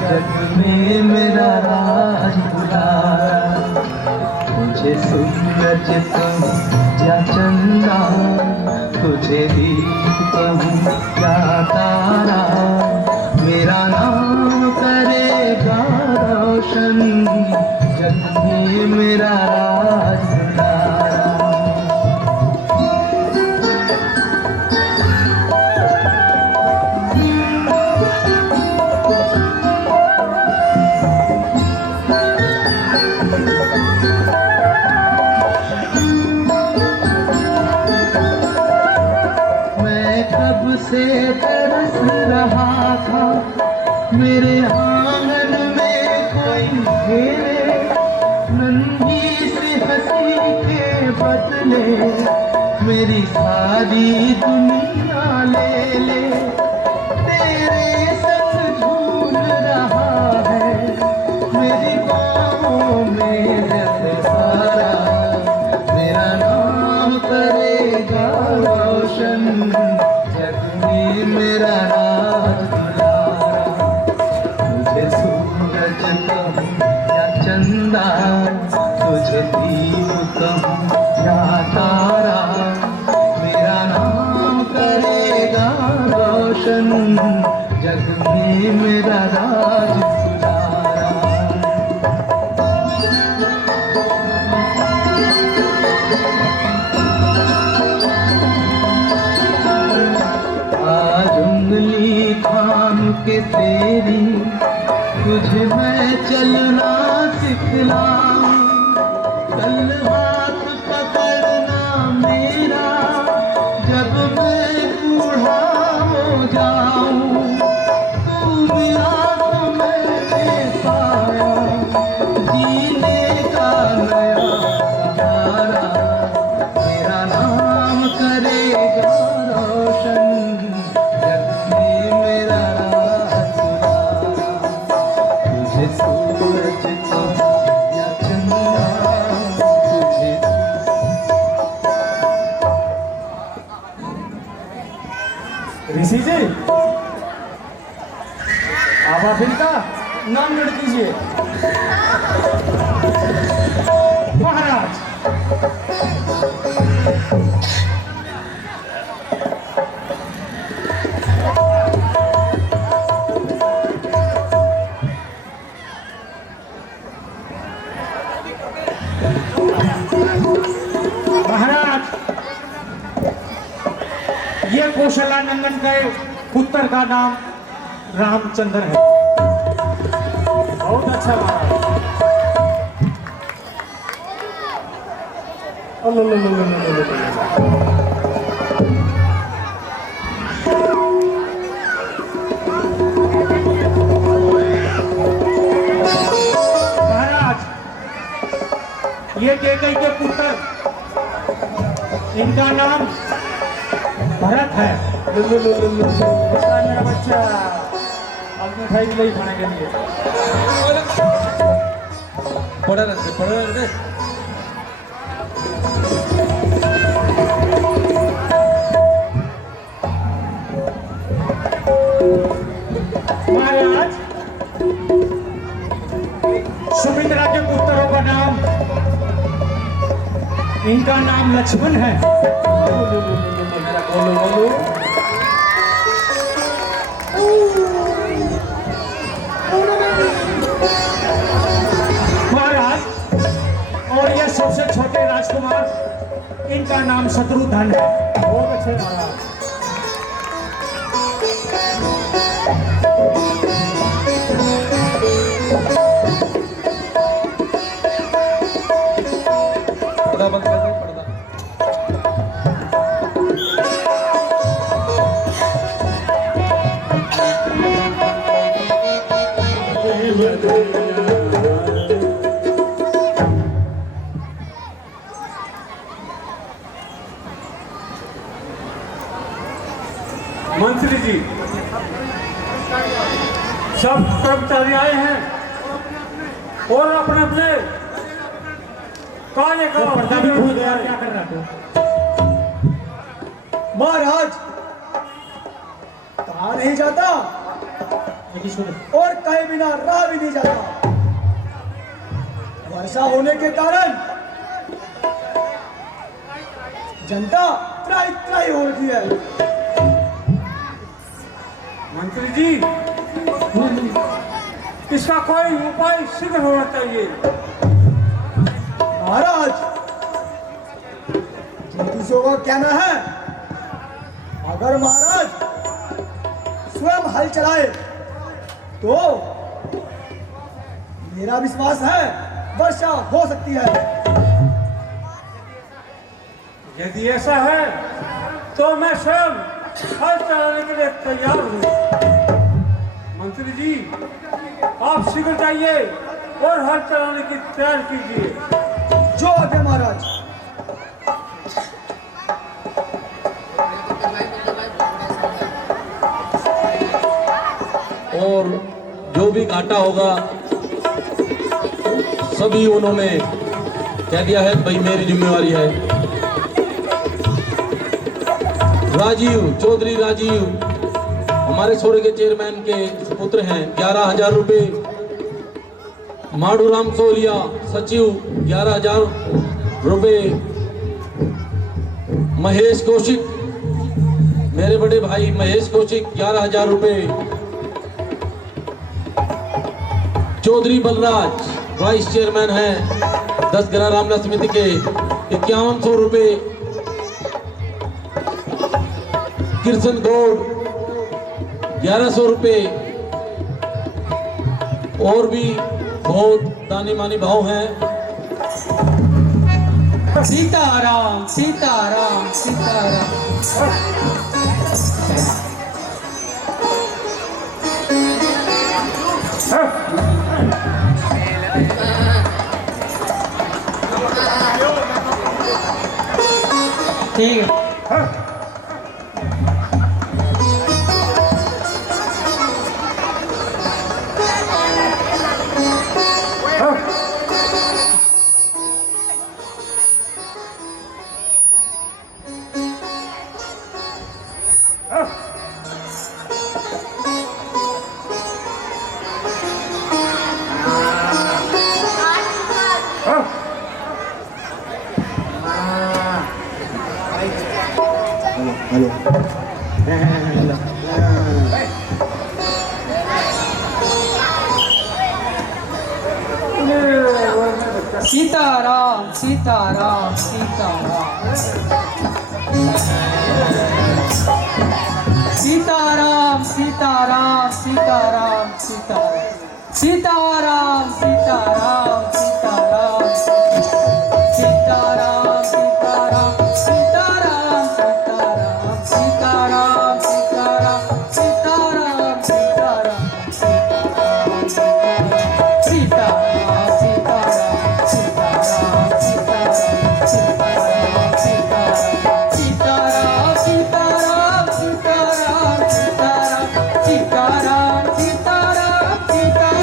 जग में मेरा राज दुलारा। तुझे सूरज कहूँ या चंदा, तुझे दीप कहूँ या तारा, मेरा नाम करेगा रोशन, जग में मेरा राज दुलारा। मैं कब से तरस रहा था, मेरे आंगन में कोई घेरे, नन्ही सी हंसी के बदले मेरी सारी दुनिया ले ले। तेरे संग झूल रहा है मेरी बाहों में जैसे सारा, मेरा नाम करेगा रोशन, जग में मेरा राज दुलारा। तुझे सूरज कहूँ या चंदा, तुझे दीप कहूँ या तारा, मेरा नाम करेगा रोशन, जग में मेरा राज दुलारा। आज उंगली थाम के तेरी तुझे मैं चलना सिखलाऊं, कल हाथ पकड़ना मेरा जब मैं बूढ़ा हो जाऊं। तू मिला तो मैंने पाया जीने का नया सहारा, मेरा नाम करेगा रोशन, जग में मेरा राज दुलारा। तुझे सूरज कहूँ या चंदा, ऋषि जी आप इनका नाम नोट कीजिए। महाराज ये कौशला नंदन के पुत्र का नाम रामचंद्र है। बहुत अच्छा महाराज, ये कैकेयी के पुत्र, इनका नाम भरत है। मेरा बच्चा अब मिठाई नहीं खाने के लिए पढ़े रहते महाराज, सुमित्रा के पुत्रों का नाम, इनका नाम लक्ष्मण है। महाराज, और ये सबसे छोटे राजकुमार, इनका नाम शत्रुघ्न है। बहुत अच्छे महाराज। पर्दा बंद कर दो, पर्दा। मंत्री जी, सब कर्मचारी आए हैं और अपने अपने कार्य का पर्दा भी भूल गया, क्या कर रहा तू? महाराज, कहा नहीं जाता और कहे बिना रहा भी नहीं जाता। वर्षा होने के कारण जनता त्राही त्राही हो रही है। मंत्री जी, इसका कोई उपाय शीघ्र होना चाहिए। महाराज, ज्योतिषियों का कहना है, अगर महाराज स्वयं हल चलाए तो मेरा विश्वास है वर्षा हो सकती है। यदि ऐसा है तो मैं स्वयं हल चलाने के लिए तैयार हूँ। मंत्री जी, आप शीघ्र जाइए और हल चलाने की तैयारी कीजिए। जो आगे महाराज। और जो भी घाटा होगा सभी उन्होंने कह दिया है, भाई मेरी जिम्मेवारी है। राजीव चौधरी, राजीव हमारे छोरे के चेयरमैन के पुत्र हैं, 11,000 रुपये। माडूराम सोलिया सचिव, 11,000 रुपये। महेश कौशिक, मेरे बड़े भाई महेश कौशिक, 11,000 रुपये। चौधरी बलराज वाइस चेयरमैन हैं 10 ग्राम रामला समिति के, 5100 रुपये। कृष्ण गौड़, 1100 रुपये। और भी बहुत दानी मानी भाव हैं। सीताराम सीताराम सीताराम। ठीक है। सीताराम सीताराम सीताराम सीताराम सीताराम सीताराम सीताराम सीताराम सीताराम सीताराम सीताराम सीताराम सीताराम सीताराम सीताराम सीताराम सीताराम सीताराम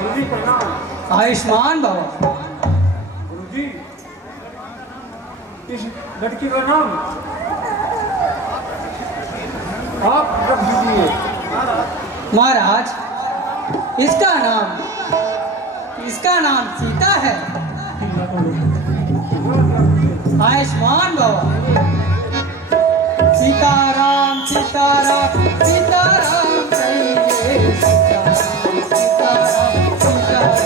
गुरुजी प्रणाम। आयुष्मान बाबा। गुरुजी, इस लड़की का नाम आप रख दीजिए। महाराज, इसका नाम सीता है। आयुष्मान बाबा। सीताराम सीताराम सीताराम कहिए, सीताराम सीताराम सीताराम।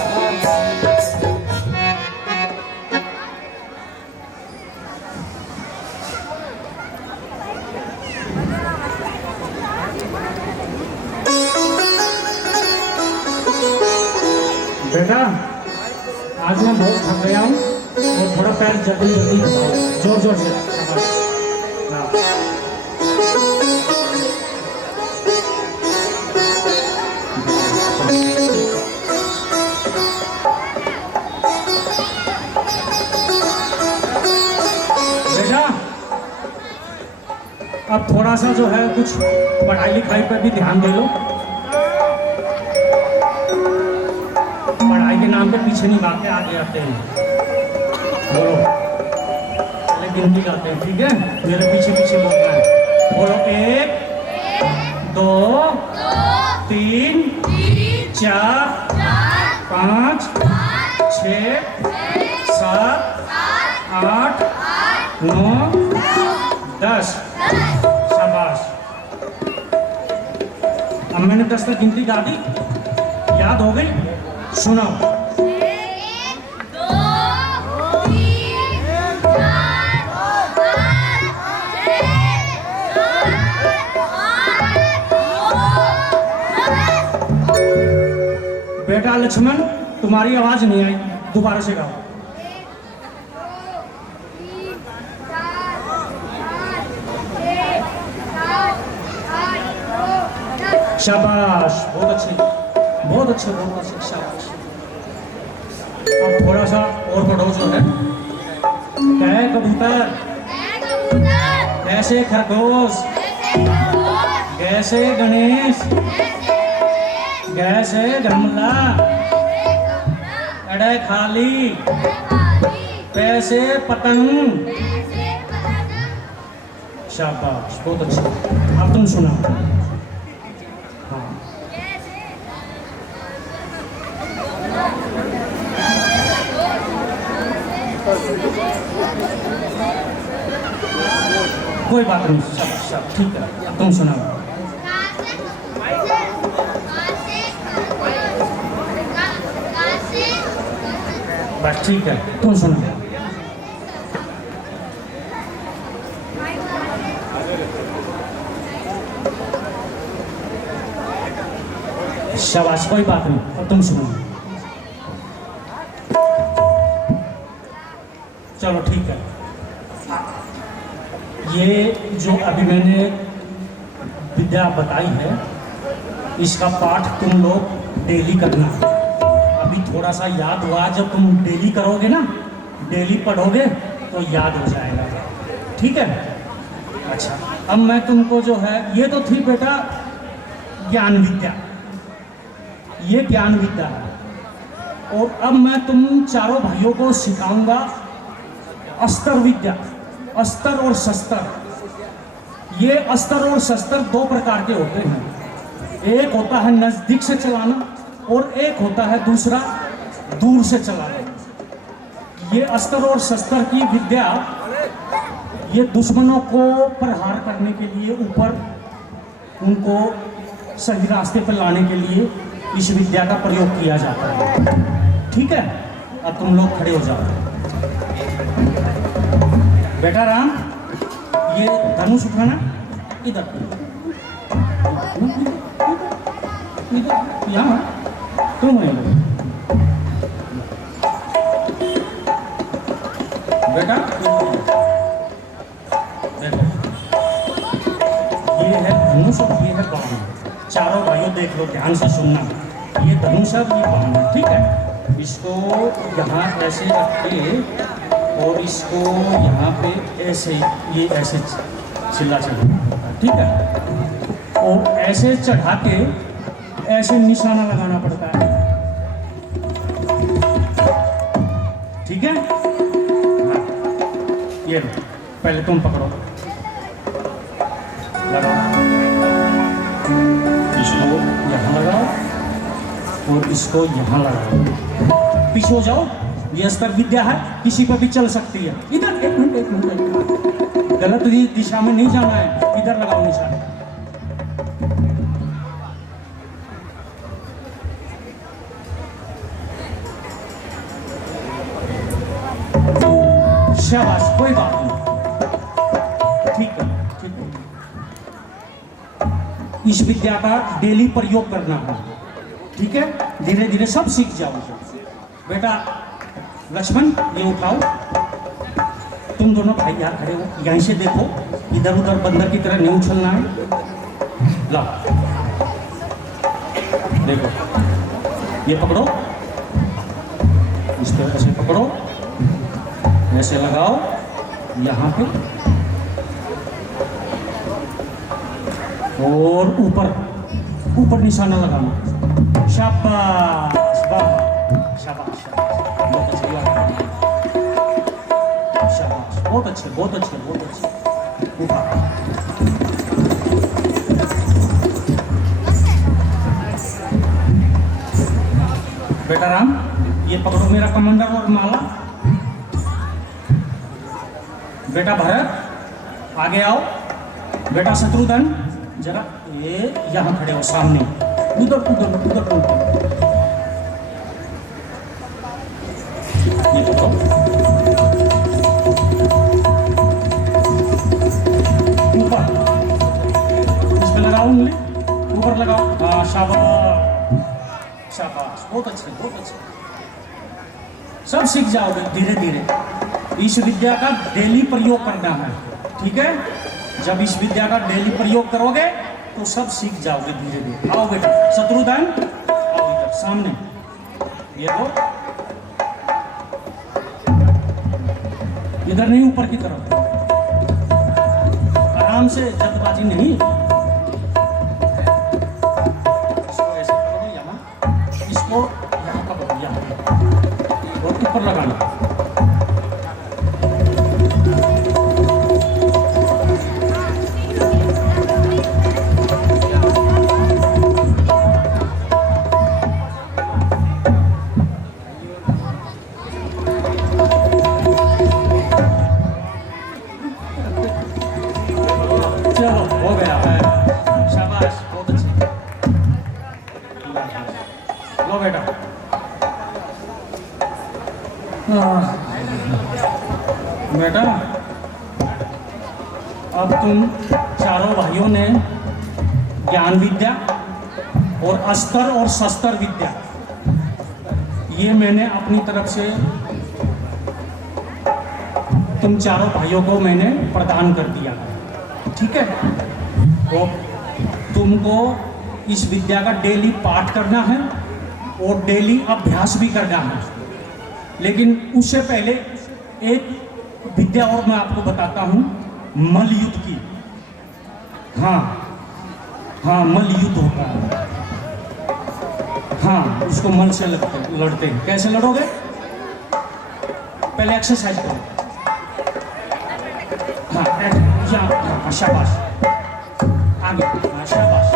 बेटा, आज मैं बहुत थक गया हूँ और थोड़ा पैर जल्दी जल्दी दबाओ, जोर जोर से। हाँ। बेटा, अब थोड़ा सा जो है कुछ पढ़ाई लिखाई पर भी ध्यान दे लो। पढ़ाई के नाम पे पीछे नहीं भागते, आगे आते हैं। बोलो, पहले गिनती गाते हैं, ठीक है? मेरे पीछे पीछे बोलना है। बोलो, 1 2 3 4 5 6 7 8 9 10। शाबाश। अब मैंने 10 तक गिनती गा दी, याद हो गई? सुनो। 1 2 3 4 5 6 7 8 9 बेटा लक्ष्मण, तुम्हारी आवाज नहीं आई, दोबारा से गाओ। 3 4 5 6 7 8 9 10। शाबाश, बहुत अच्छे, बहुत अच्छे, बहुत अच्छे, शाबाश। अब थोड़ा सा और पढ़ो जो है। कह कबूतर, कैसे खरगोश, कैसे गणेश, कैसे गमला, अड़े खाली, पैसे पतंग। शाबाश, बहुत अच्छे। अब तुम सुनाओ। हाँ। कोई बात नहीं, शाबाश शाबाश, ठीक है। अब तुम सुनाओ। बस ठीक है, तुम सुनाओ। शाबाश, कोई बात नहीं, अब तुम सुनो। चलो ठीक है। ये जो अभी मैंने विद्या बताई है, इसका पाठ तुम लोग डेली करना। अभी थोड़ा सा याद हुआ, जब तुम डेली करोगे ना, डेली पढ़ोगे तो याद हो जाएगा, ठीक है? अच्छा, अब मैं तुमको जो है, ये तो थी बेटा ज्ञान विद्या, ये ज्ञान विद्या है। और अब मैं तुम चारों भाइयों को सिखाऊंगा अस्त्र विद्या, अस्त्र और शस्त्र। ये अस्त्र और शस्त्र दो प्रकार के होते हैं। एक होता है नजदीक से चलाना और एक होता है दूसरा दूर से चलाना। ये अस्त्र और शस्त्र की विद्या ये दुश्मनों को प्रहार करने के लिए, ऊपर उनको सही रास्ते पर लाने के लिए इस विद्या का प्रयोग किया जाता है। ठीक है, अब तुम लोग खड़े हो जाओ। बेटा राम, ये धनुष उठाना, इधर यहाँ तुम नहीं बेटा, देखो ये है धनुष और ये है बाण। चारों भाइयों देख लो, ध्यान से सुनना। ये धनुष और ये बाण है, ठीक है। इसको यहाँ ऐसे रख के और इसको यहाँ पे ऐसे, ये ऐसे चिल्ला चढ़ा, ठीक है। और ऐसे चढ़ा के ऐसे निशाना लगाना पड़ता है, ठीक है। हाँ, ये लो, पहले तुम पकड़ो, लगाओ, इसको यहाँ लगाओ और इसको यहाँ लगाओ। पीछे हो जाओ, ये अस्त्र विद्या है, किसी पर भी चल सकती है। इधर एक मिनट, गलत दिशा में नहीं जाना है, इधर लगाओ निशाना। शाबाश, कोई बात नहीं, ठीक है, ठीक है। इस विद्या का डेली प्रयोग करना है, ठीक है। धीरे धीरे सब सीख जाओगे। बेटा लक्ष्मण, ये उठाओ, तुम दोनों भाई यहाँ खड़े हो, यहीं से देखो, इधर उधर बंदर की तरह नहीं उछलना है। ला, देखो, ये पकड़ो, इस तरह से पकड़ो, ऐसे लगाओ यहाँ पे और ऊपर ऊपर निशाना लगाना। शाबाश, वाह, शाबाश, बहुत अच्छी बात, शाबाश, बहुत अच्छे, बहुत अच्छे, बहुत अच्छे। ऊपर बेटा राम, ये पकड़ो मेरा कमंडल और माला। बेटा भरत, आगे आओ। बेटा शत्रुघ्न, जरा ये यहाँ खड़े हो सामने, उधर उधर उधर उधर। ये देखो, ऊपर इसमें लगाओ, उंगली ऊपर लगाओ। हाँ, शाबाश, शाबाश, बहुत अच्छे, बहुत अच्छे। सब सीख जाओगे धीरे धीरे। इस विद्या का डेली प्रयोग करना है, ठीक है। जब इस विद्या का डेली प्रयोग करोगे तो सब सीख जाओगे धीरे धीरे। आओ बेटा शत्रुघ्न, आओ इधर सामने, ये लो, इधर नहीं, ऊपर की तरफ, आराम से, जल्दबाजी नहीं। इसको ऐसे पकड़ो, यहाँ, इसको यहाँ पकड़ो, यहाँ और ऊपर लगाना। बेटा अब तुम चारों भाइयों ने ज्ञान विद्या और अस्त्र और शस्त्र विद्या ये मैंने अपनी तरफ से तुम चारों भाइयों को मैंने प्रदान कर दिया, ठीक है। तो तुमको इस विद्या का डेली पाठ करना है और डेली अभ्यास भी करना है। लेकिन उससे पहले एक विद्या और मैं आपको बताता हूँ, मल युद्ध की। हाँ हाँ, मल युद्ध होता है। हाँ, उसको मल से लड़ते हैं। कैसे लड़ोगे? पहले एक्सरसाइज करो। हाँ, शाबाश, आगे, हाँ, शाबाश,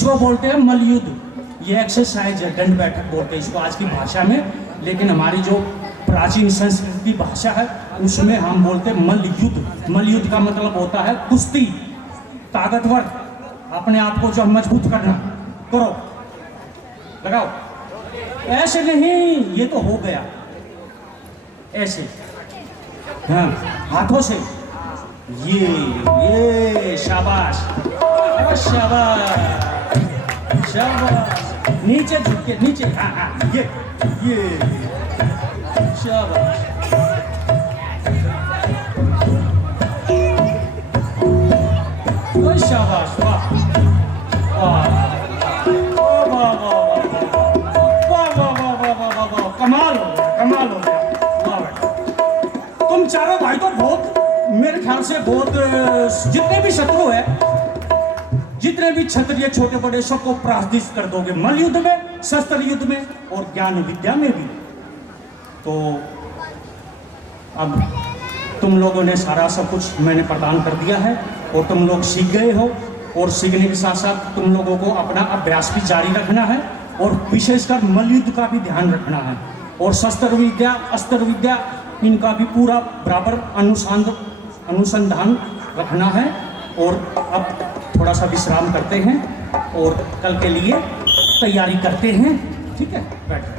इसको बोलते हैं मलयुद्ध। ये एक्सरसाइज है, दंड बैठक बोलते हैं इसको आज की भाषा में, लेकिन हमारी जो प्राचीन संस्कृत की भाषा है उसमें हम बोलते हैं मलयुद्ध। मलयुद्ध का मतलब होता है कुश्ती, ताकतवर, अपने आप को जो मजबूत करना। करो, लगाओ। ऐसे नहीं, ये तो हो गया, ऐसे, हाँ, हाथों से, ये शाबाश, अरे शाबाश, शाबाश, नीचे झुक के, नीचे, हाँ हाँ, ये शाबाश। ओए शाबाश, वाह वाह वाह वाह वाह वाह वाह, कमाल हो गया, कमाल हो गया, वाह बेटा। तुम चारों भाई तो बहुत, मेरे ख्याल से बहुत, जितने भी शत्रु है, जितने भी क्षत्रिय छोटे बड़े सबको पराजित कर दोगे मलयुद्ध में, शस्त्र युद्ध में और ज्ञान विद्या में भी। तो अब तुम लोगों ने सारा सब कुछ मैंने प्रदान कर दिया है और तुम लोग सीख गए हो, और सीखने के साथ साथ तुम लोगों को अपना अभ्यास भी जारी रखना है और विशेषकर मलयुद्ध का भी ध्यान रखना है, और शस्त्र विद्या, अस्त्र विद्या, इनका भी पूरा बराबर अनुसंधान रखना है। और अब थोड़ा सा विश्राम करते हैं और कल के लिए तैयारी करते हैं, ठीक है? बैठ।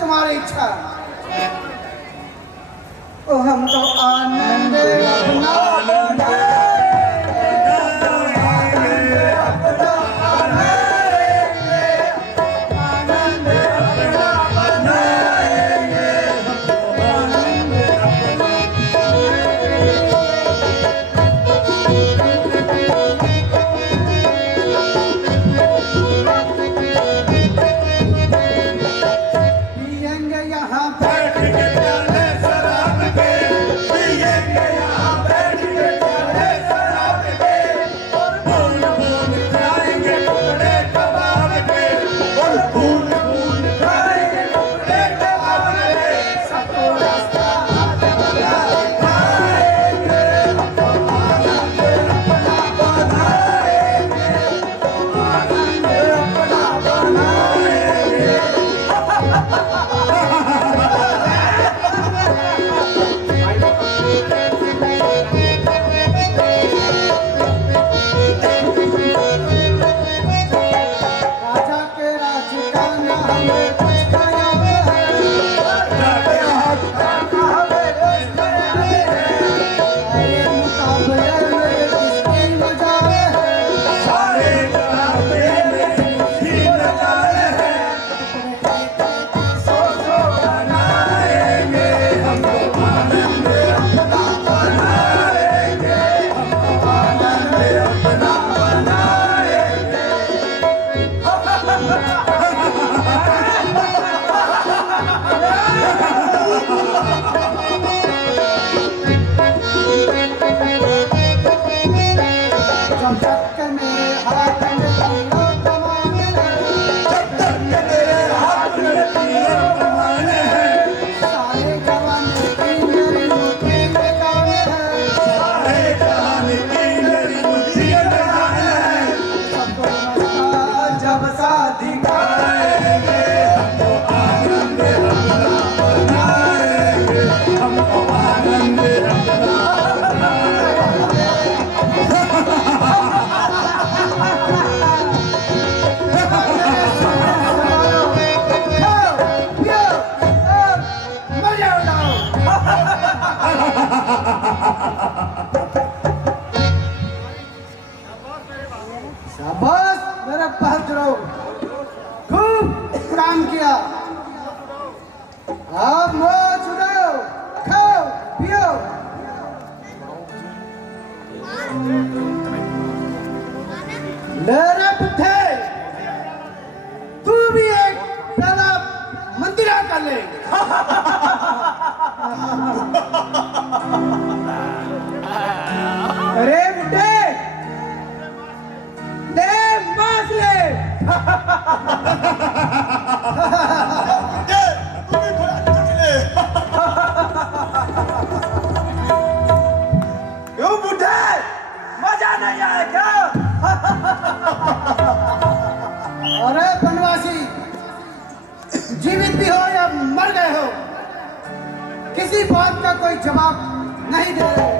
तुम्हारी इच्छा। ओ हम तो आनंद अपना बैठ के तेरे हाथ में तीरों कमान है, जब तक के तेरे हाथ में तीरों कमान है, सारे जवान की मेरी मुट्ठी में जान है, सारे जहान की मेरी मुट्ठी में जान है। सबको मस्ता जब शादी गाएंगे हमको आनंद अपना मनाएंगे, हमको आनंद अपना मजा उड़ाओ। शाबाश मेरा बहादुर, खूब काम किया। अब मौज उड़ाओ, खाओ पियो। मेरे बुद्धे, तू भी एक प्याला मंदिरा कर ले। अरे बुद्धे, ले मास ले। तू भी थोड़ा चख ले। क्यों बुद्धे, मजा नहीं आया क्या? अरे बनवासी, जीवित भी हो या मर गए हो, किसी बात का कोई जवाब नहीं दे रहे।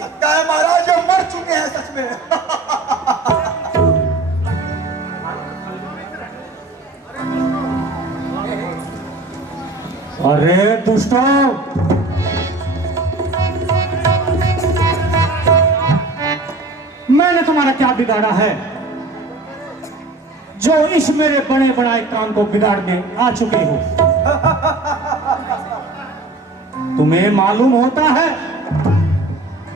लगता है महाराज हम मर चुके हैं सच में। अरे दुष्टों, मैंने तुम्हारा क्या बिगाड़ा है जो इस मेरे बड़े बनाए काम को बिगाड़ने आ चुके हो? तुम्हें मालूम होता है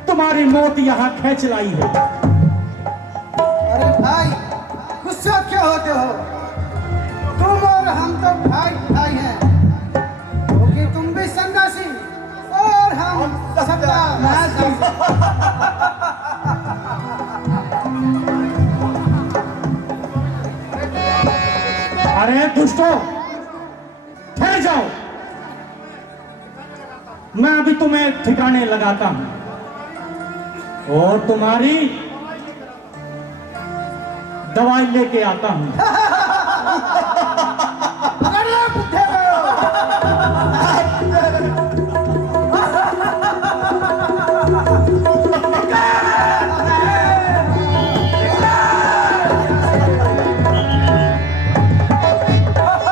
तुम्हारी मौत यहां खेच लाई है। अरे भाई, गुस्सा क्यों होते हो? तुम और हम तो भाई भाई हैं, क्योंकि तुम भी सन्यासी और हम सन्यासी। अरे दुष्टों, ठहर जाओ, मैं अभी तुम्हें ठिकाने लगाता हूं और तुम्हारी दवाई लेके आता हूं। पकड़ लो बुद्धे को।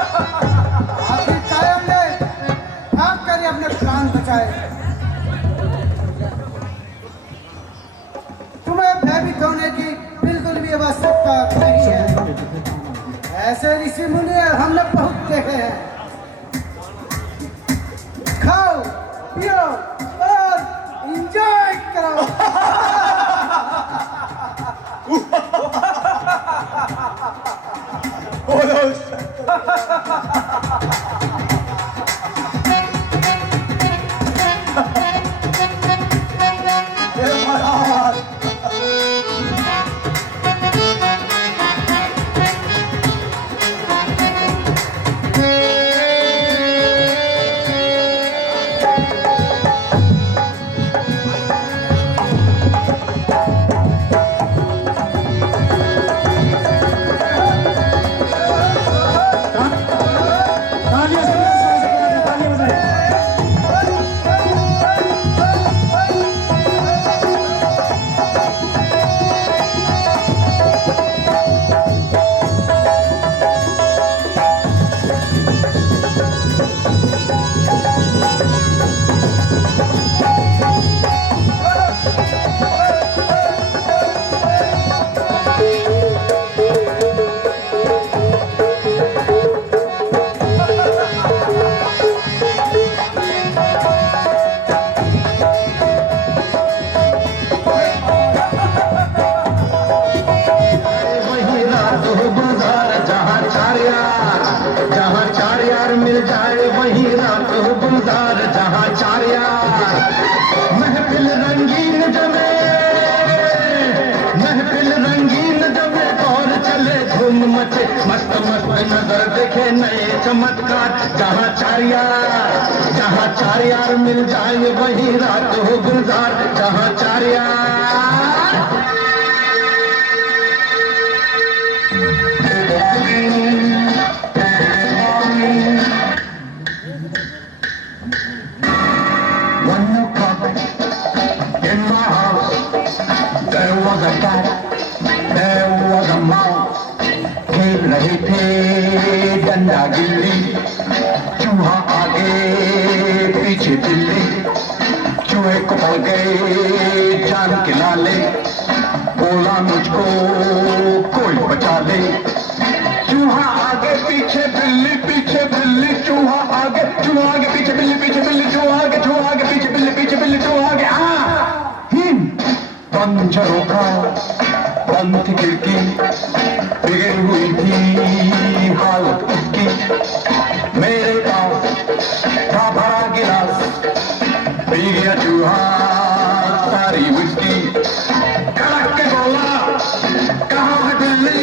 आखिर कायम ने भाग कर अपने प्राण बचाए। तुम्हें भयभीत होने की बिल्कुल भी आवश्यकता नहीं है। ऐसे ऋषि मुनि हमने बहुत देखे हैं। खाओ पियो और एंजॉय करो। गुलजार जहाँ चार यार महफिल रंगीन जमे धूम मचे, मस्त मस्त नजर देखे नए चमत्कार। जहाँ चार यार मिल जाए वही रात हो गुलजार। जहाँ चार यार One o'clock in my house, there was a cat, there was a mouse, खेल रहे थे डंडा गिल्ली, चूहा आगे पीछे बिल्ली, चूहे को पड़ गए जान के लाले, बोला मुझको कोई बचा ले। चूहा आगे पीछे बिल्ली चूहा आगे पीछे बिल्ली चूहा आगे पीछे बिल्ली चूहा आगे। पंचरों का बंद थी खिड़की, बिगड़ी हुई थी हालत उसकी। मेरे पास था भरा गिलास, पी गया चूहा सारी विस्की। कड़क के बोला कहाँ है बिल्ली,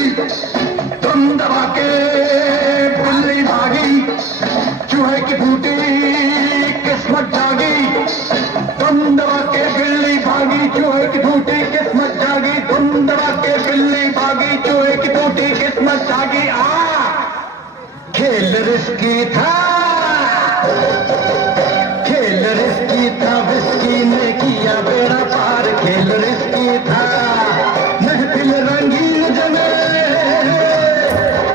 तुम दबा के बिल्ली भागी। चूहे की फूटी किस्मत जागी, तुम दबा के बिल्ली भागी। चूहे की फूटी किस्मत जागी, तुम दबा के बिल्ली भागी। चूहे की फूटी किस्मत जागी। खेल रिस्की था, खेल रिस्की था, विस्की ने किया बेड़ा पार। खेल रिस्की था, महफिल रंगीन जमे,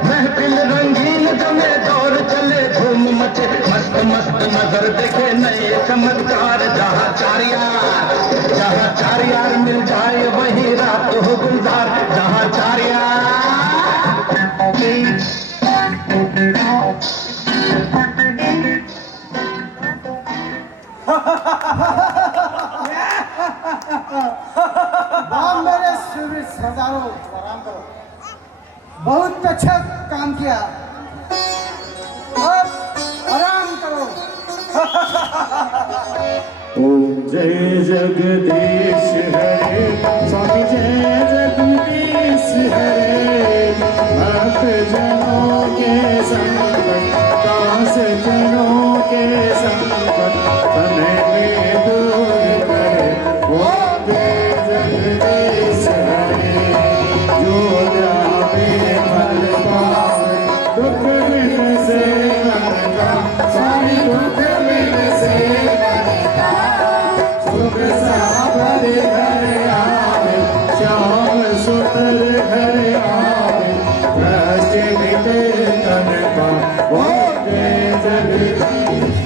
महफिल रंगीन जमे, दौर चले धूम मचे, मस्त मस्त नजर देखे नए चमत्कार। जहाँ चार यार मिल जाए वही रात हो गुलजार। जहाँ चार यार मेरे सूर्य सरदारों, आराम करो, बहुत अच्छा काम किया, अब आराम करो। ओम जय जगदीश हरे, स्वामी जय जगदीश हरे। भक्त जनों के संकट, दास जनों के संकट, समय में दूर करे। ओम जय जगदीश हरे, जो जावे फल पावे, दुख बिन से मन का, स्वामी दुख बिन से मन का। सुख सागर घर आवे, श्याम सुंदर घर आवे, कष्ट मिटे तन का। ओम जय जगदीश,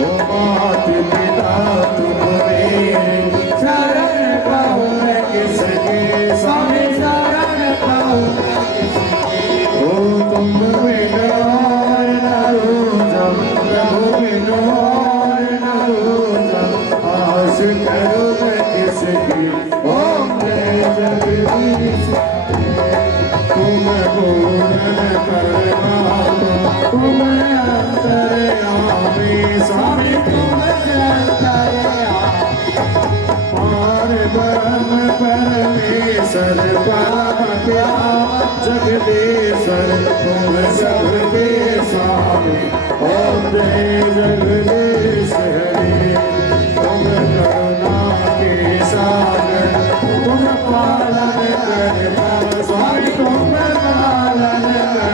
ओ मात पिता तुम मेरे, शरण पाऊं मैं किसके, स्वामी शरण पाऊं मैं किसके। ओ तुम बिन और न दूजा, प्रभु बिन और न दूजा, आस करो मैं किसकी। ओम जय जगदीश, तुम पूर्ण परमात्मा, तुम अंतर्यामी, स्वामी तुम अंतर्यामी। पार ब्रह्म परमेश्वर, परम प्यारा जगदीश्वर, तुम सबके स्वामी। ओम जय जगदीश हरे, तुम करुणा के सागर, तुम पालन करता, स्वामी तुम पालन करता।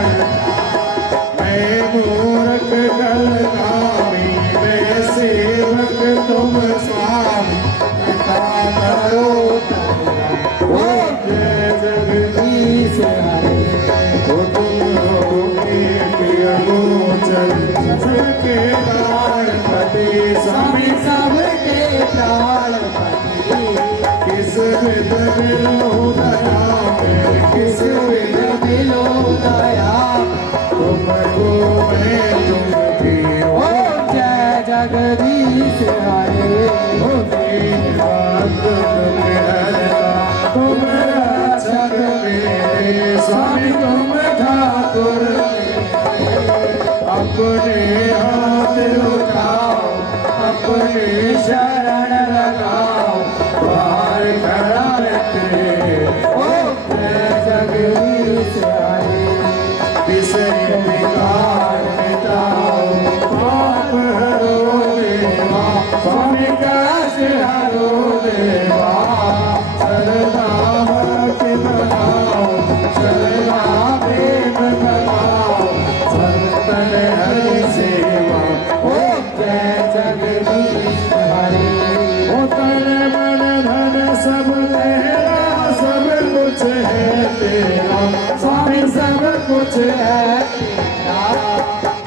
मैं मूर्ख कलकामी, मैं सेवक तुम स्वामी, कृपा करो तेरा। ओम जय जगदीश हरे, तुम हो प्रिय गोचर, सबके प्राणपति, स्वामी सबके प्राणपति। किस विध मिलो दया में, किस विध मिलो दया, तुमको मैं तुमकी। ओम जय जगदीश हरे, तुम हरता, तुम रक्षक मेरे, स्वामी तुम ठाकुर मेरे। अपने हाथ उठाओ, अपने शरण लगाओ, पार करा लेते। ओम जय जगदीश सब तेरा सब कुछ है तेरा स्वामी सब कुछ है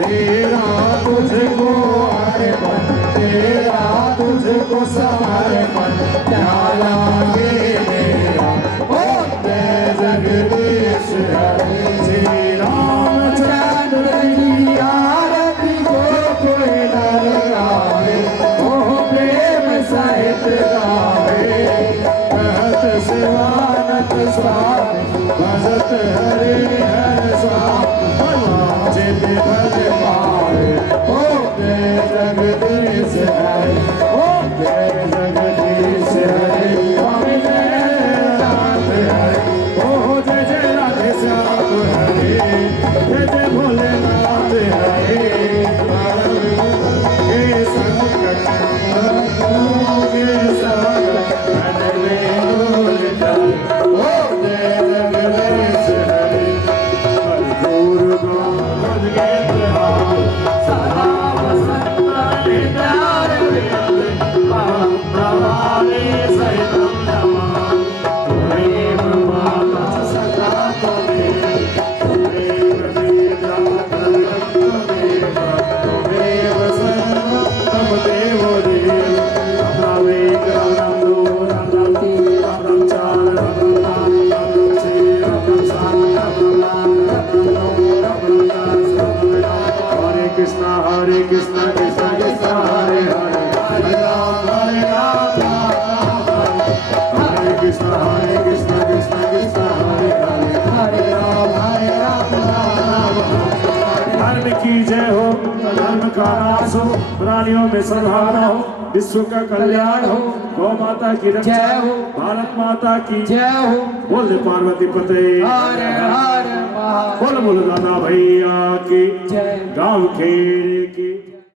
तेरा तुझको अर्पण तेरा तुझको समर्पण क्या लागे मेरा ओ जय जगदीश हरे श्री रामचंद्र की आरती को कोई न गावे ओ प्रेम सहित गावे कहत शिवानंद स्वामी भजत हरे हर स्वामी चित भज पाए ओ जय जगदीश हरे ओ जय जगदीश हरे स्वामी जय नाथ हरे ओ जय जय राधे श्याम हरे जय जय भोलेनाथ हरे हे संकट के संकट हर ले दूर जाए ओ जय जगदीश हरे हर दूर दूर गए सदा वसंत प्यार प्रभारे सहित तुमेव माता सदा तुमेव पिता तुमेव सर्वं देवो देव अब्रावेक रमणो रमणं चार रमणं श्री रमणं हरे कृष्णा कृष्ण कृष्ण हरे हरे हरे राम हरे कृष्ण कृष्ण कृष्ण हरे हरे हरे राम राम धर्म की जय हो धर्म का नाश हो प्राणियों में सद्भावना हो विश्व का कल्याण हो गौ माता की रक्षा हो भारत माता की जय हो बोल पार्वती पते हर हर बोल दादा भैया की जय गाँव खेड़ की